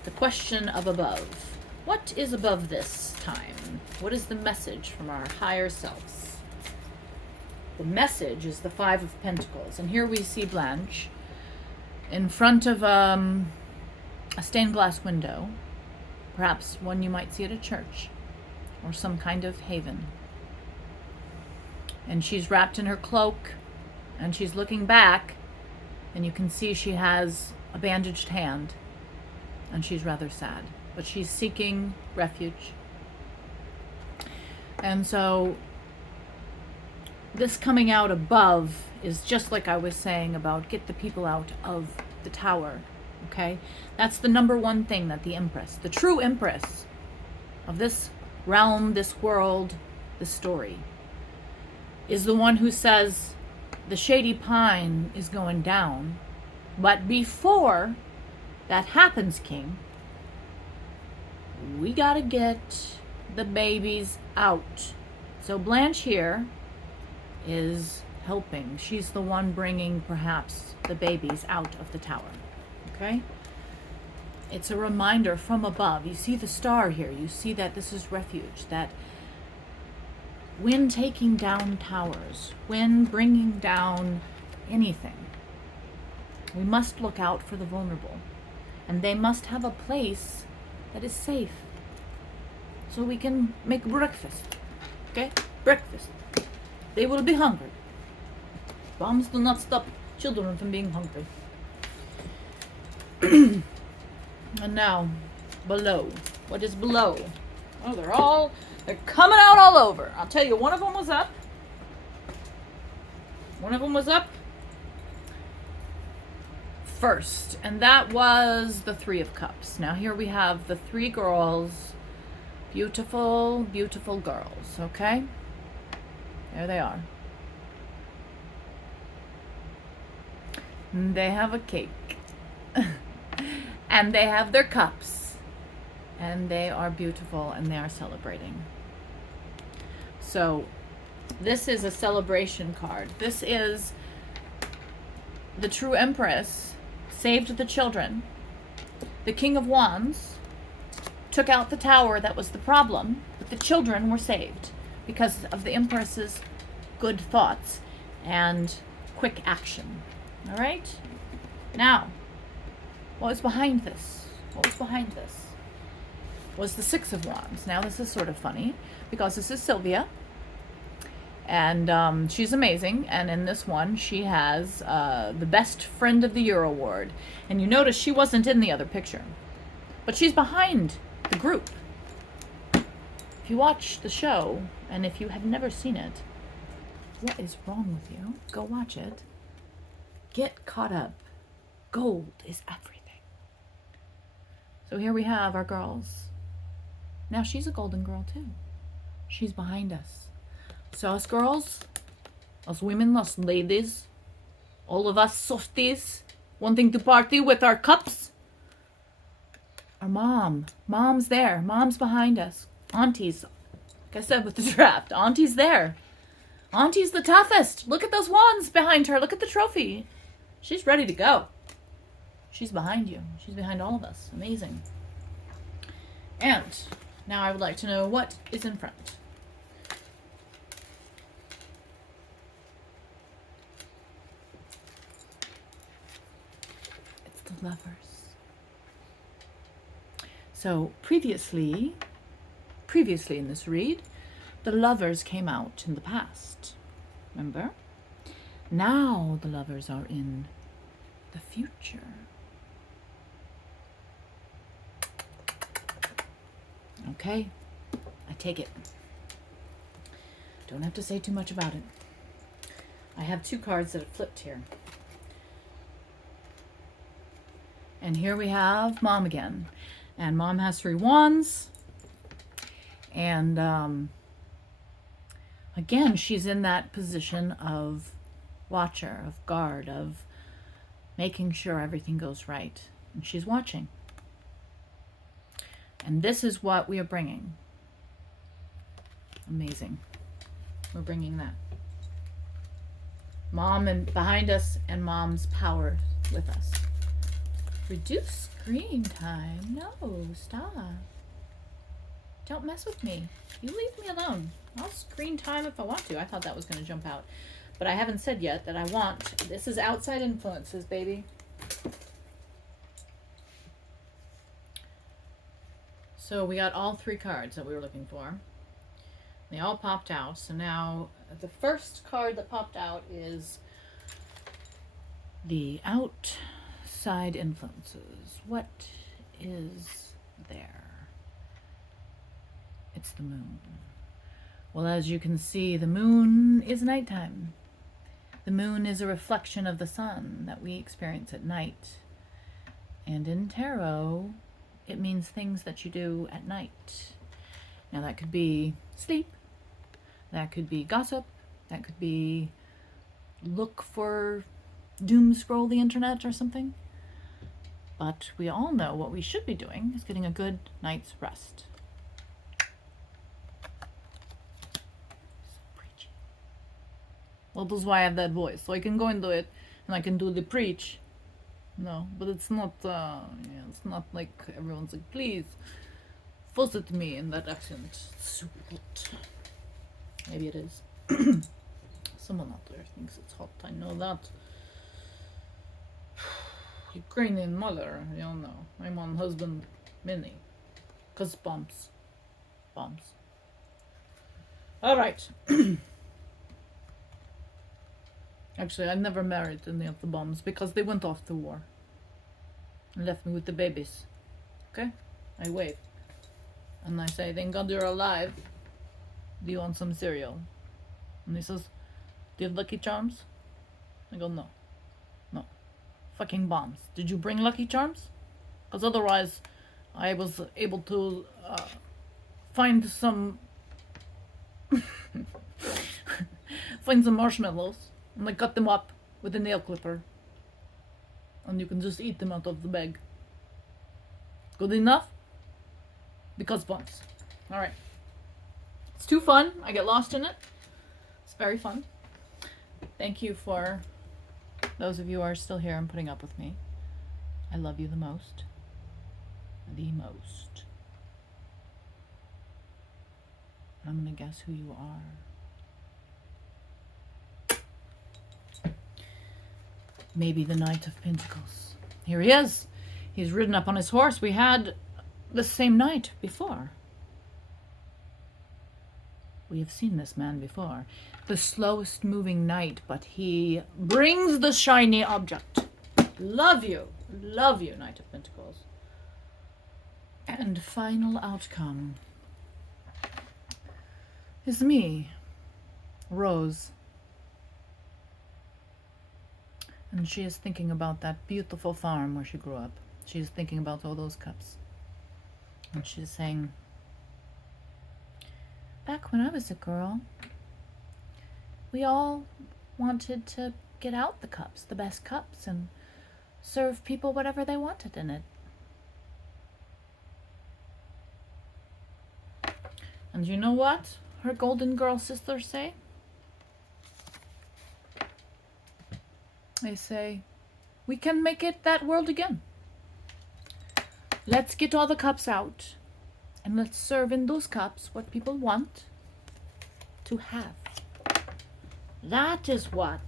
The question of above. What is above this time? What is the message from our higher selves? The message is the Five of Pentacles. And here we see Blanche in front of a stained glass window. Perhaps one you might see at a church or some kind of haven. And she's wrapped in her cloak and she's looking back, and you can see she has a bandaged hand and she's rather sad, but she's seeking refuge. And so this coming out above is just like I was saying about get the people out of the tower, okay? That's the number one thing that the Empress, the true Empress of this realm, this world, this story, is the one who says the Shady Pine is going down. But before that happens, King, we gotta get the babies out. So Blanche here is helping. She's the one bringing perhaps the babies out of the tower. Okay? It's a reminder from above. You see the star here. You see that this is refuge, that when taking down towers, when bringing down anything, we must look out for the vulnerable. And they must have a place that is safe. So we can make breakfast. Okay? Breakfast. They will be hungry. Bombs do not stop children from being hungry. And now, below. What is below? Oh, they're coming out all over. I'll tell you, one of them was up. One of them was up first, and that was the Three of Cups. Now here we have the three girls. Beautiful, beautiful girls, okay? There they are. They have a cake. And they have their cups. And they are beautiful and they are celebrating. So, this is a celebration card. This is the true Empress saved the children. The King of Wands took out the tower that was the problem, but the children were saved because of the Empress's good thoughts and quick action. All right? Now, what was behind this? What was behind this? Was the Six of Wands. Now, this is sort of funny because this is Sylvia. And she's amazing. And in this one, she has the Best Friend of the Year award. And you notice she wasn't in the other picture. But she's behind the group. If you watch the show, and if you have never seen it, what is wrong with you? Go watch it. Get caught up. Gold is everything. So here we have our girls. Now she's a golden girl too. She's behind us. So us girls, us women, us ladies, all of us softies wanting to party with our cups. Our mom's there. Mom's behind us. Auntie's, like I said with the draft, Auntie's there. Auntie's the toughest. Look at those wands behind her. Look at the trophy. She's ready to go. She's behind you. She's behind all of us. Amazing. And now I would like to know what is in front. It's the Lovers. So previously in this read, the Lovers came out in the past. Remember? Now the Lovers are in the future. Okay, I take it. Don't have to say too much about it. I have two cards that have flipped here. And here we have Mom again. And Mom has 3 wands. And again, she's in that position of watcher, of guard, of making sure everything goes right. And she's watching. And this is what we are bringing. Amazing. We're bringing that. Mom and behind us, and Mom's power with us. Reduce screen time. No, stop. Don't mess with me. You leave me alone. I'll screen time if I want to. I thought that was going to jump out. But I haven't said yet that I want. This is outside influences, baby. So we got all 3 cards that we were looking for. They all popped out. So now the first card that popped out is the outside influences. What is there? It's the moon. Well, as you can see, the moon is nighttime. The moon is a reflection of the sun that we experience at night. And in tarot, it means things that you do at night. Now that could be sleep, that could be gossip, that could be look for doom scroll the internet or something. But we all know what we should be doing is getting a good night's rest. So preachy. Well, that's why I have that voice, so I can go and do it, and I can do the preach. No, but it's not, it's not like everyone's like, please, visit me in that accent. It's super good. Maybe it is. Someone out there thinks it's hot. I know that. Ukrainian mother, you don't know. I'm on husband Minnie. 'Cause bombs. Bombs. Alright. Actually, I never married any of the bombs because they went off to war. And left me with the babies. Okay? I wave. And I say, thank God you're alive. Do you want some cereal? And he says, do you have Lucky Charms? I go, no. No. Fucking bombs. Did you bring Lucky Charms? Because otherwise, I was able to find some find some marshmallows and I cut them up with a nail clipper. And you can just eat them out of the bag. Good enough? Because bombs. Alright. It's too fun. I get lost in it. It's very fun. Thank you for those of you who are still here and putting up with me. I love you the most. The most. I'm gonna guess who you are. Maybe the Knight of Pentacles. Here he is. He's ridden up on his horse. We had the same knight before. We have seen this man before. The slowest moving knight, but he brings the shiny object. Love you. Love you, Knight of Pentacles. And final outcome is me, Rose. And she is thinking about that beautiful farm where she grew up. She is thinking about all those cups. And she's saying, back when I was a girl, we all wanted to get out the cups, the best cups, and serve people whatever they wanted in it. And you know what her Golden Girl sisters say? They say, we can make it that world again. Let's get all the cups out and let's serve in those cups what people want to have. That is what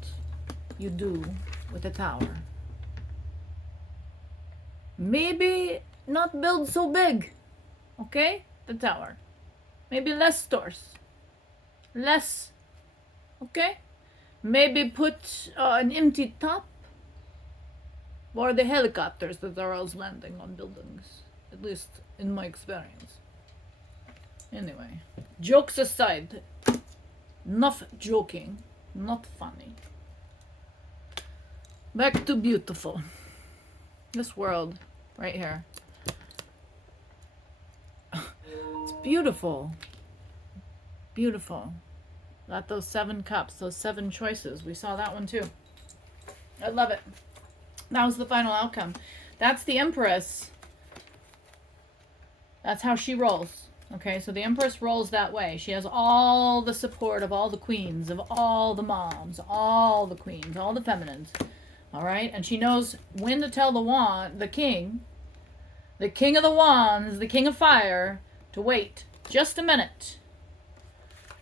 you do with a tower. Maybe not build so big, okay? The tower. Maybe less stores. Less, okay? Maybe put an empty top for the helicopters that are always landing on buildings. At least in my experience. Anyway, jokes aside, enough joking, not funny. Back to beautiful. This world, right here. It's beautiful. Beautiful. Got those 7 cups, those 7 choices. We saw that one too. I love it. That was the final outcome. That's the Empress. That's how she rolls. Okay, so the Empress rolls that way. She has all the support of all the queens, of all the moms, all the queens, all the feminines. Alright? And she knows when to tell the king of the wands, the king of fire, to wait just a minute.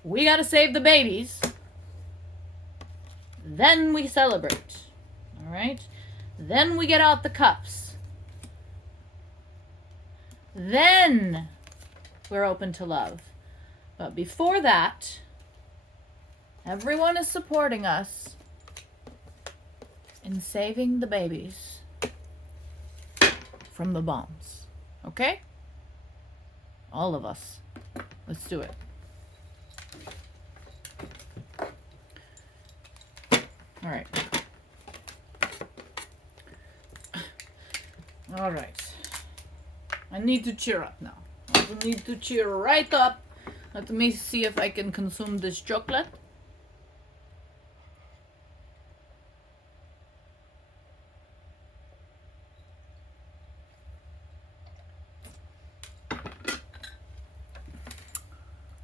We gotta save the babies. Then we celebrate. Alright? Then we get out the cups. Then we're open to love. But before that, everyone is supporting us in saving the babies from the bombs. Okay? All of us. Let's do it. All right. All right. I need to cheer up now. I need to cheer right up. Let me see if I can consume this chocolate. A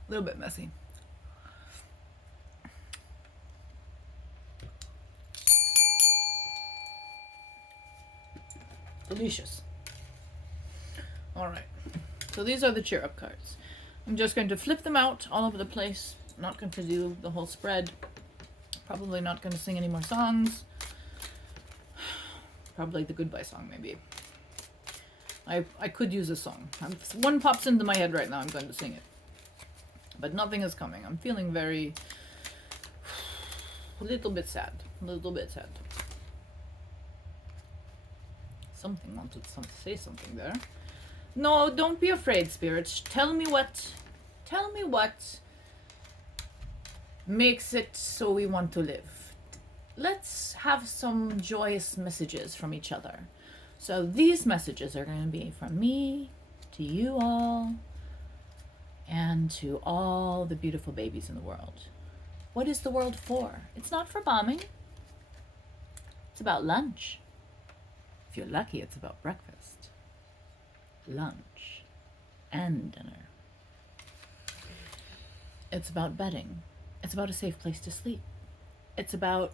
little bit messy. Delicious. All right. So these are the cheer up cards. I'm just going to flip them out all over the place Not going to do the whole spread. Probably not going to sing any more songs. Probably the goodbye song, maybe. I could use a song. One pops into my head right now, I'm going to sing it. But nothing is coming. I'm feeling very... a little bit sad. A little bit sad. Something wanted to say something there. No, don't be afraid, spirits. Tell me what makes it so we want to live. Let's have some joyous messages from each other. So these messages are going to be from me to you all and to all the beautiful babies in the world. What is the world for? It's not for bombing. It's about lunch. If you're lucky, it's about breakfast, lunch, and dinner. It's about bedding. It's about a safe place to sleep. It's about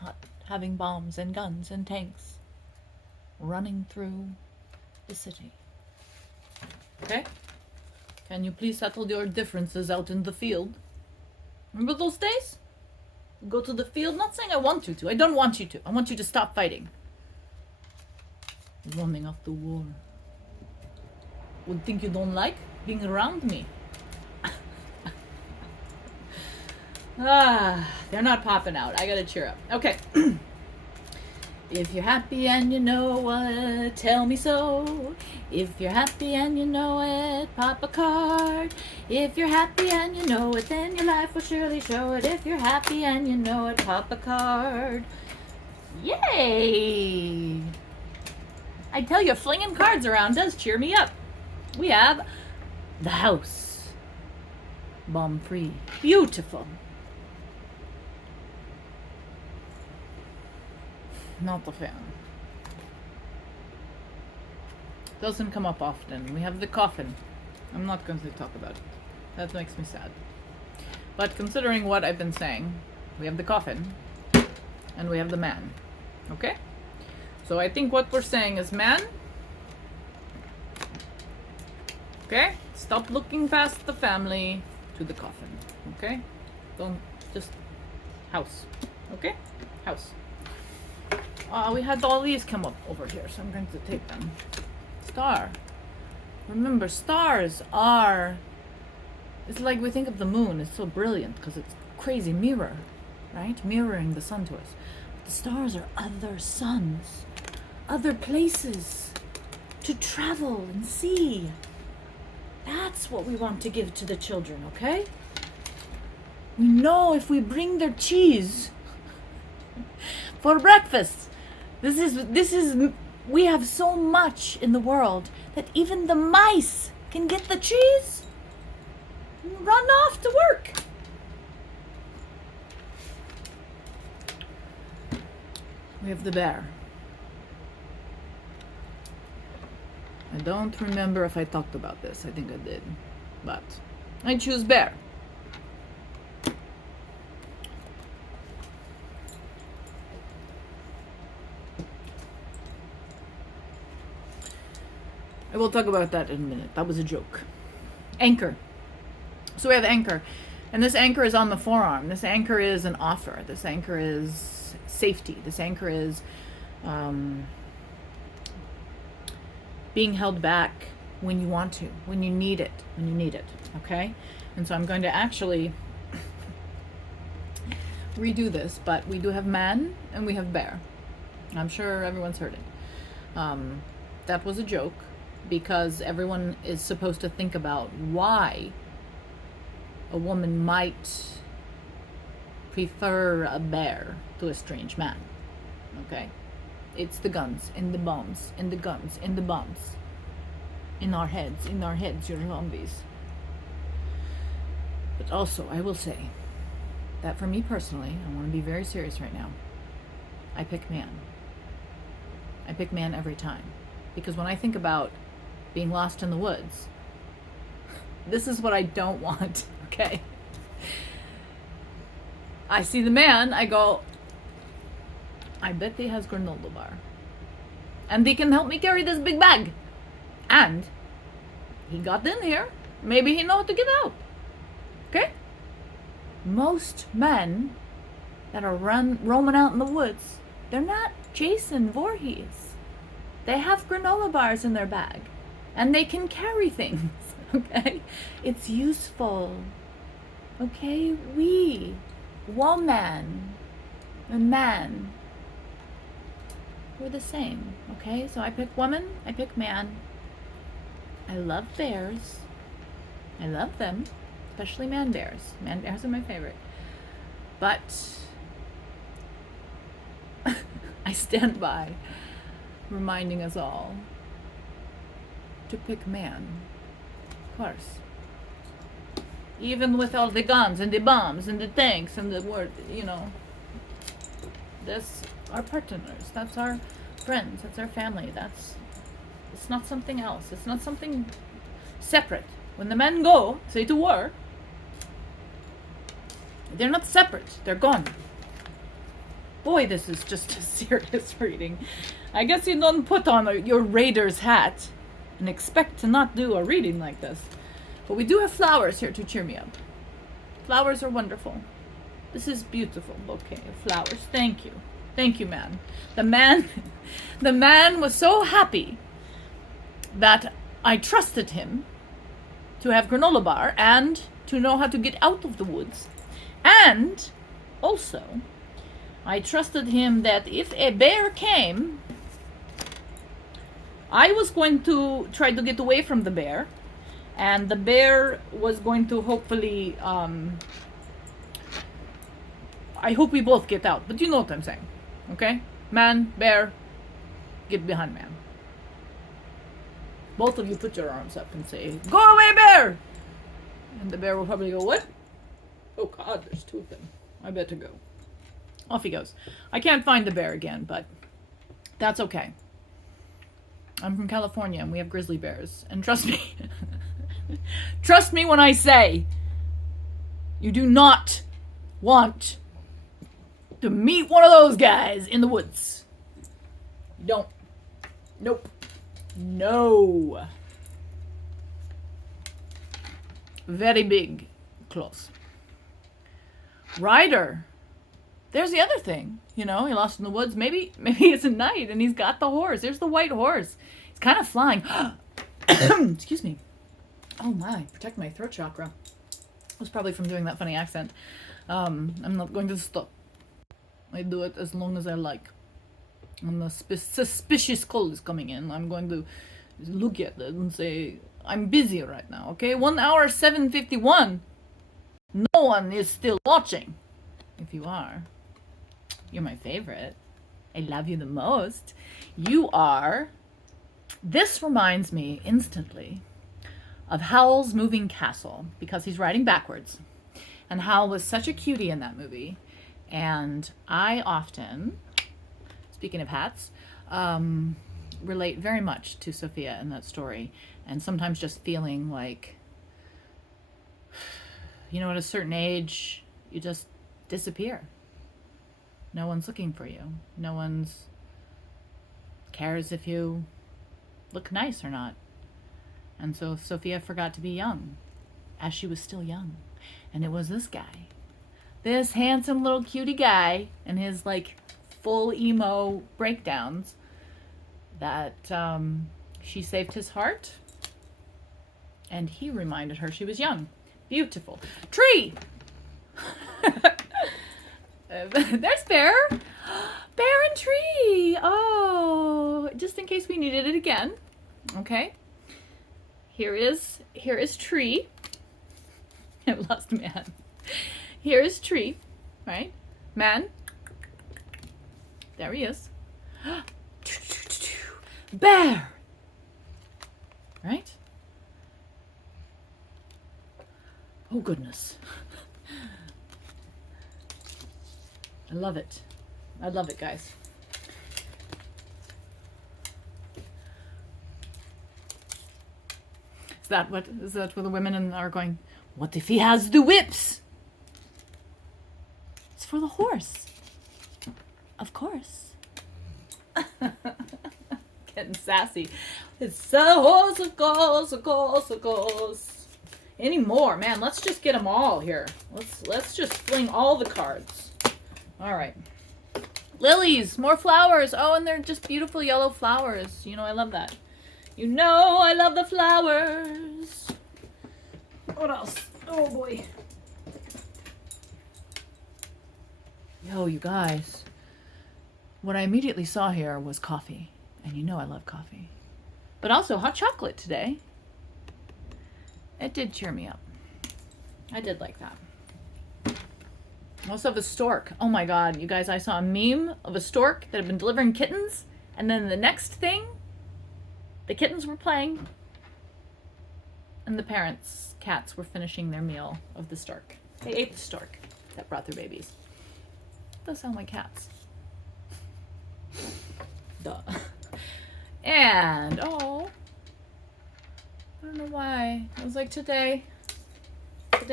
not having bombs and guns and tanks running through the city. Okay? Can you please settle your differences out in the field? Remember those days? Go to the field? Not saying I want you to. I don't want you to. I want you to stop fighting. Running off the war. Would think you don't like being around me. They're not popping out. I gotta cheer up. Okay. If you're happy and you know what, tell me so. If you're happy and you know it, pop a card. If you're happy and you know it, then your life will surely show it. If you're happy and you know it, pop a card. Yay! I tell you, flinging cards around does cheer me up. We have the house. Bomb-free. Beautiful. Not a fan. Doesn't come up often. We have the coffin. I'm not going to talk about it. That makes me sad. But considering what I've been saying, we have the coffin and we have the man. Okay? So I think what we're saying is man. Okay? Stop looking past the family to the coffin. Okay? Don't just house. Okay? House. We had all these come up over here, so I'm going to take them. Star. Remember, stars are... It's like we think of the moon. It's so brilliant because it's crazy mirror, right? Mirroring the sun to us. But the stars are other suns, other places to travel and see. That's what we want to give to the children, okay? We know if we bring their cheese for breakfast, this is we have so much in the world that even the mice can get the cheese and run off to work. We have the bear. I don't remember if I talked about this. I think I did. But I choose bear. I will talk about that in a minute. That was a joke. Anchor. So we have anchor. And this anchor is on the forearm. This anchor is an offer. This anchor is safety. This anchor is being held back when you want to, when you need it, okay? And so I'm going to actually redo this, but we do have man and we have bear. I'm sure everyone's heard it. That was a joke because everyone is supposed to think about why a woman might prefer a bear to a strange man, okay? It's the guns, and the bombs, and the guns, and the bombs. In our heads, you're zombies. But also, I will say that for me personally, I want to be very serious right now. I pick man. I pick man every time. Because when I think about being lost in the woods, this is what I don't want, okay? I see the man, I go, I bet he has granola bar. And he can help me carry this big bag. And he got in here. Maybe he knows how to get out. Okay? most men that are roaming out in the woods, they're not Jason Voorhees. They have granola bars in their bag, and they can carry things, okay? It's useful, okay? We, woman, and man, we're the same, okay? So I pick woman, I pick man. I love bears. I love them, especially man bears. Man bears are my favorite. But I stand by reminding us all to pick man, of course. Even with all the guns and the bombs and the tanks and the word, that's our partners, that's our friends, that's our family, it's not something else, it's not something separate. When the men go, say, to war, they're not separate, they're gone. Boy, this is just a serious reading. I guess you don't put on your Raider's hat and expect to not do a reading like this. But we do have flowers here to cheer me up. Flowers are wonderful. This is beautiful bouquet of flowers. Thank you. Thank you, man. The man was so happy that I trusted him to have granola bar and to know how to get out of the woods. And also, I trusted him that if a bear came, I was going to try to get away from the bear, and the bear was going to hopefully, I hope we both get out, but you know what I'm saying, okay? Man, bear, get behind man. Both of you put your arms up and say, "Go away, bear!" And the bear will probably go, "What? Oh God, there's two of them. I better go." Off he goes. I can't find the bear again, but that's okay. I'm from California and we have grizzly bears. And trust me, trust me when I say, you do not want to meet one of those guys in the woods. You don't. Nope. No. Very big claws. Rider. There's the other thing, he lost in the woods. Maybe it's a night and he's got the horse. There's the white horse. He's kind of flying. Excuse me. Oh my, protect my throat chakra. It was probably from doing that funny accent. I'm not going to stop. I do it as long as I like. When the suspicious call is coming in, I'm going to look at it and say, I'm busy right now, okay? 1 hour, 7:51. No one is still watching. If you are, you're my favorite. I love you the most. You are. This reminds me instantly of Howl's Moving Castle, because he's riding backwards. And Howl was such a cutie in that movie. And I often, speaking of hats, relate very much to Sophia in that story. And sometimes just feeling like, at a certain age, you just disappear. No one's looking for you. No one's cares if you look nice or not. And so Sophia forgot to be young, as she was still young. And it was this guy, this handsome little cutie guy, and his full emo breakdowns, that she saved his heart, and he reminded her she was young. Beautiful. Tree! There's Bear. Bear and Tree. Oh, just in case we needed it again. Okay. Here is Tree. I've lost man. Here is Tree, right? Man. There he is. Bear. Right? Oh goodness. I love it. I love it, guys. Is that what the women are going, what if he has the whips? It's for the horse. Of course. Getting sassy. It's a horse, of course, of course, of course. Any more? Man, let's just get them all here. Let's just fling all the cards. All right. Lilies, more flowers. Oh, and they're just beautiful yellow flowers. You know, I love that. You know, I love the flowers. What else? Oh, boy. Yo, you guys. What I immediately saw here was coffee. And you know I love coffee. But also hot chocolate today. It did cheer me up. I did like that. I also have a stork. Oh my god, you guys, I saw a meme of a stork that had been delivering kittens, and then the next thing, the kittens were playing, and the parents' cats were finishing their meal of the stork. They ate the stork that brought their babies. Those sound like cats. Duh. And, oh, I don't know why. I was like, today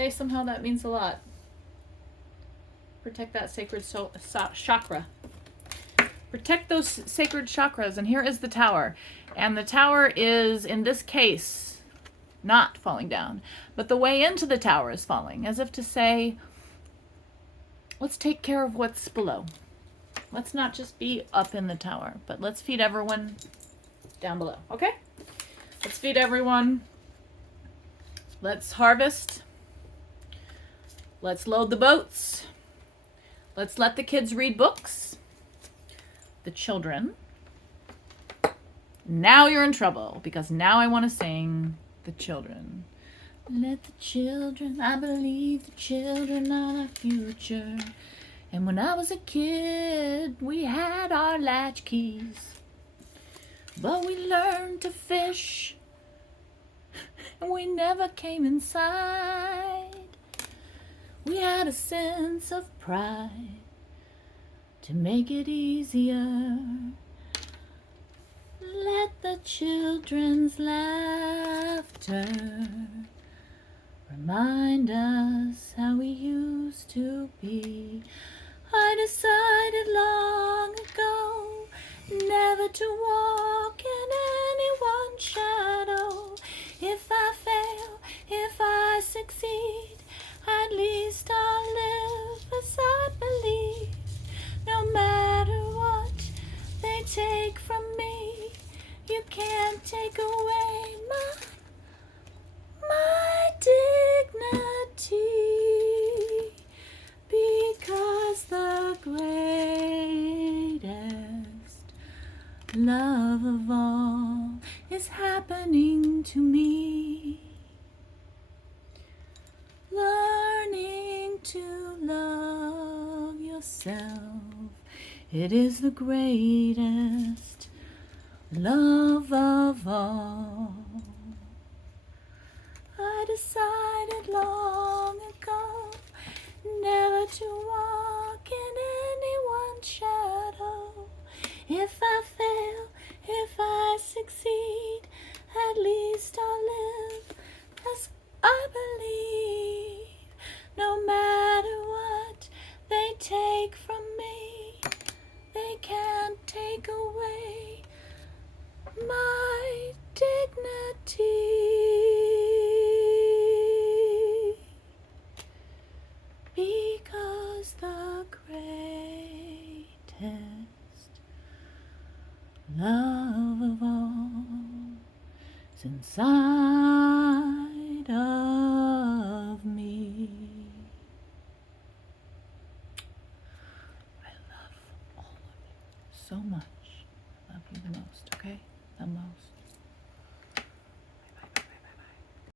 somehow that means a lot. Protect that sacred chakra. Protect those sacred chakras. And here is the tower. And the tower is, in this case, not falling down. But the way into the tower is falling. As if to say, let's take care of what's below. Let's not just be up in the tower, but let's feed everyone down below. Okay? Let's feed everyone. Let's harvest. Let's load the boats. Let's let the kids read books. The children. Now you're in trouble, because now I want to sing the children. Let the children, I believe the children are our future. And when I was a kid, we had our latchkeys. But we learned to fish, and we never came inside. We had a sense of pride to make it easier. Let the children's laughter remind us how we used to be. I decided long ago never to walk in anyone's shadow. If I fail, if I succeed, at least I'll live as I believe. No matter what they take from me, you can't take away my dignity. Because the greatest love of all is happening to me. Learning to love yourself, it is the greatest love of all. I decided long ago never to walk in anyone's shadow. If I fail, if I succeed, at least I'll live as I believe. No matter what they take from me, they can't take away my dignity. Because the greatest love of all is inside of me. I love all of you so much. I love you the most, okay? The most.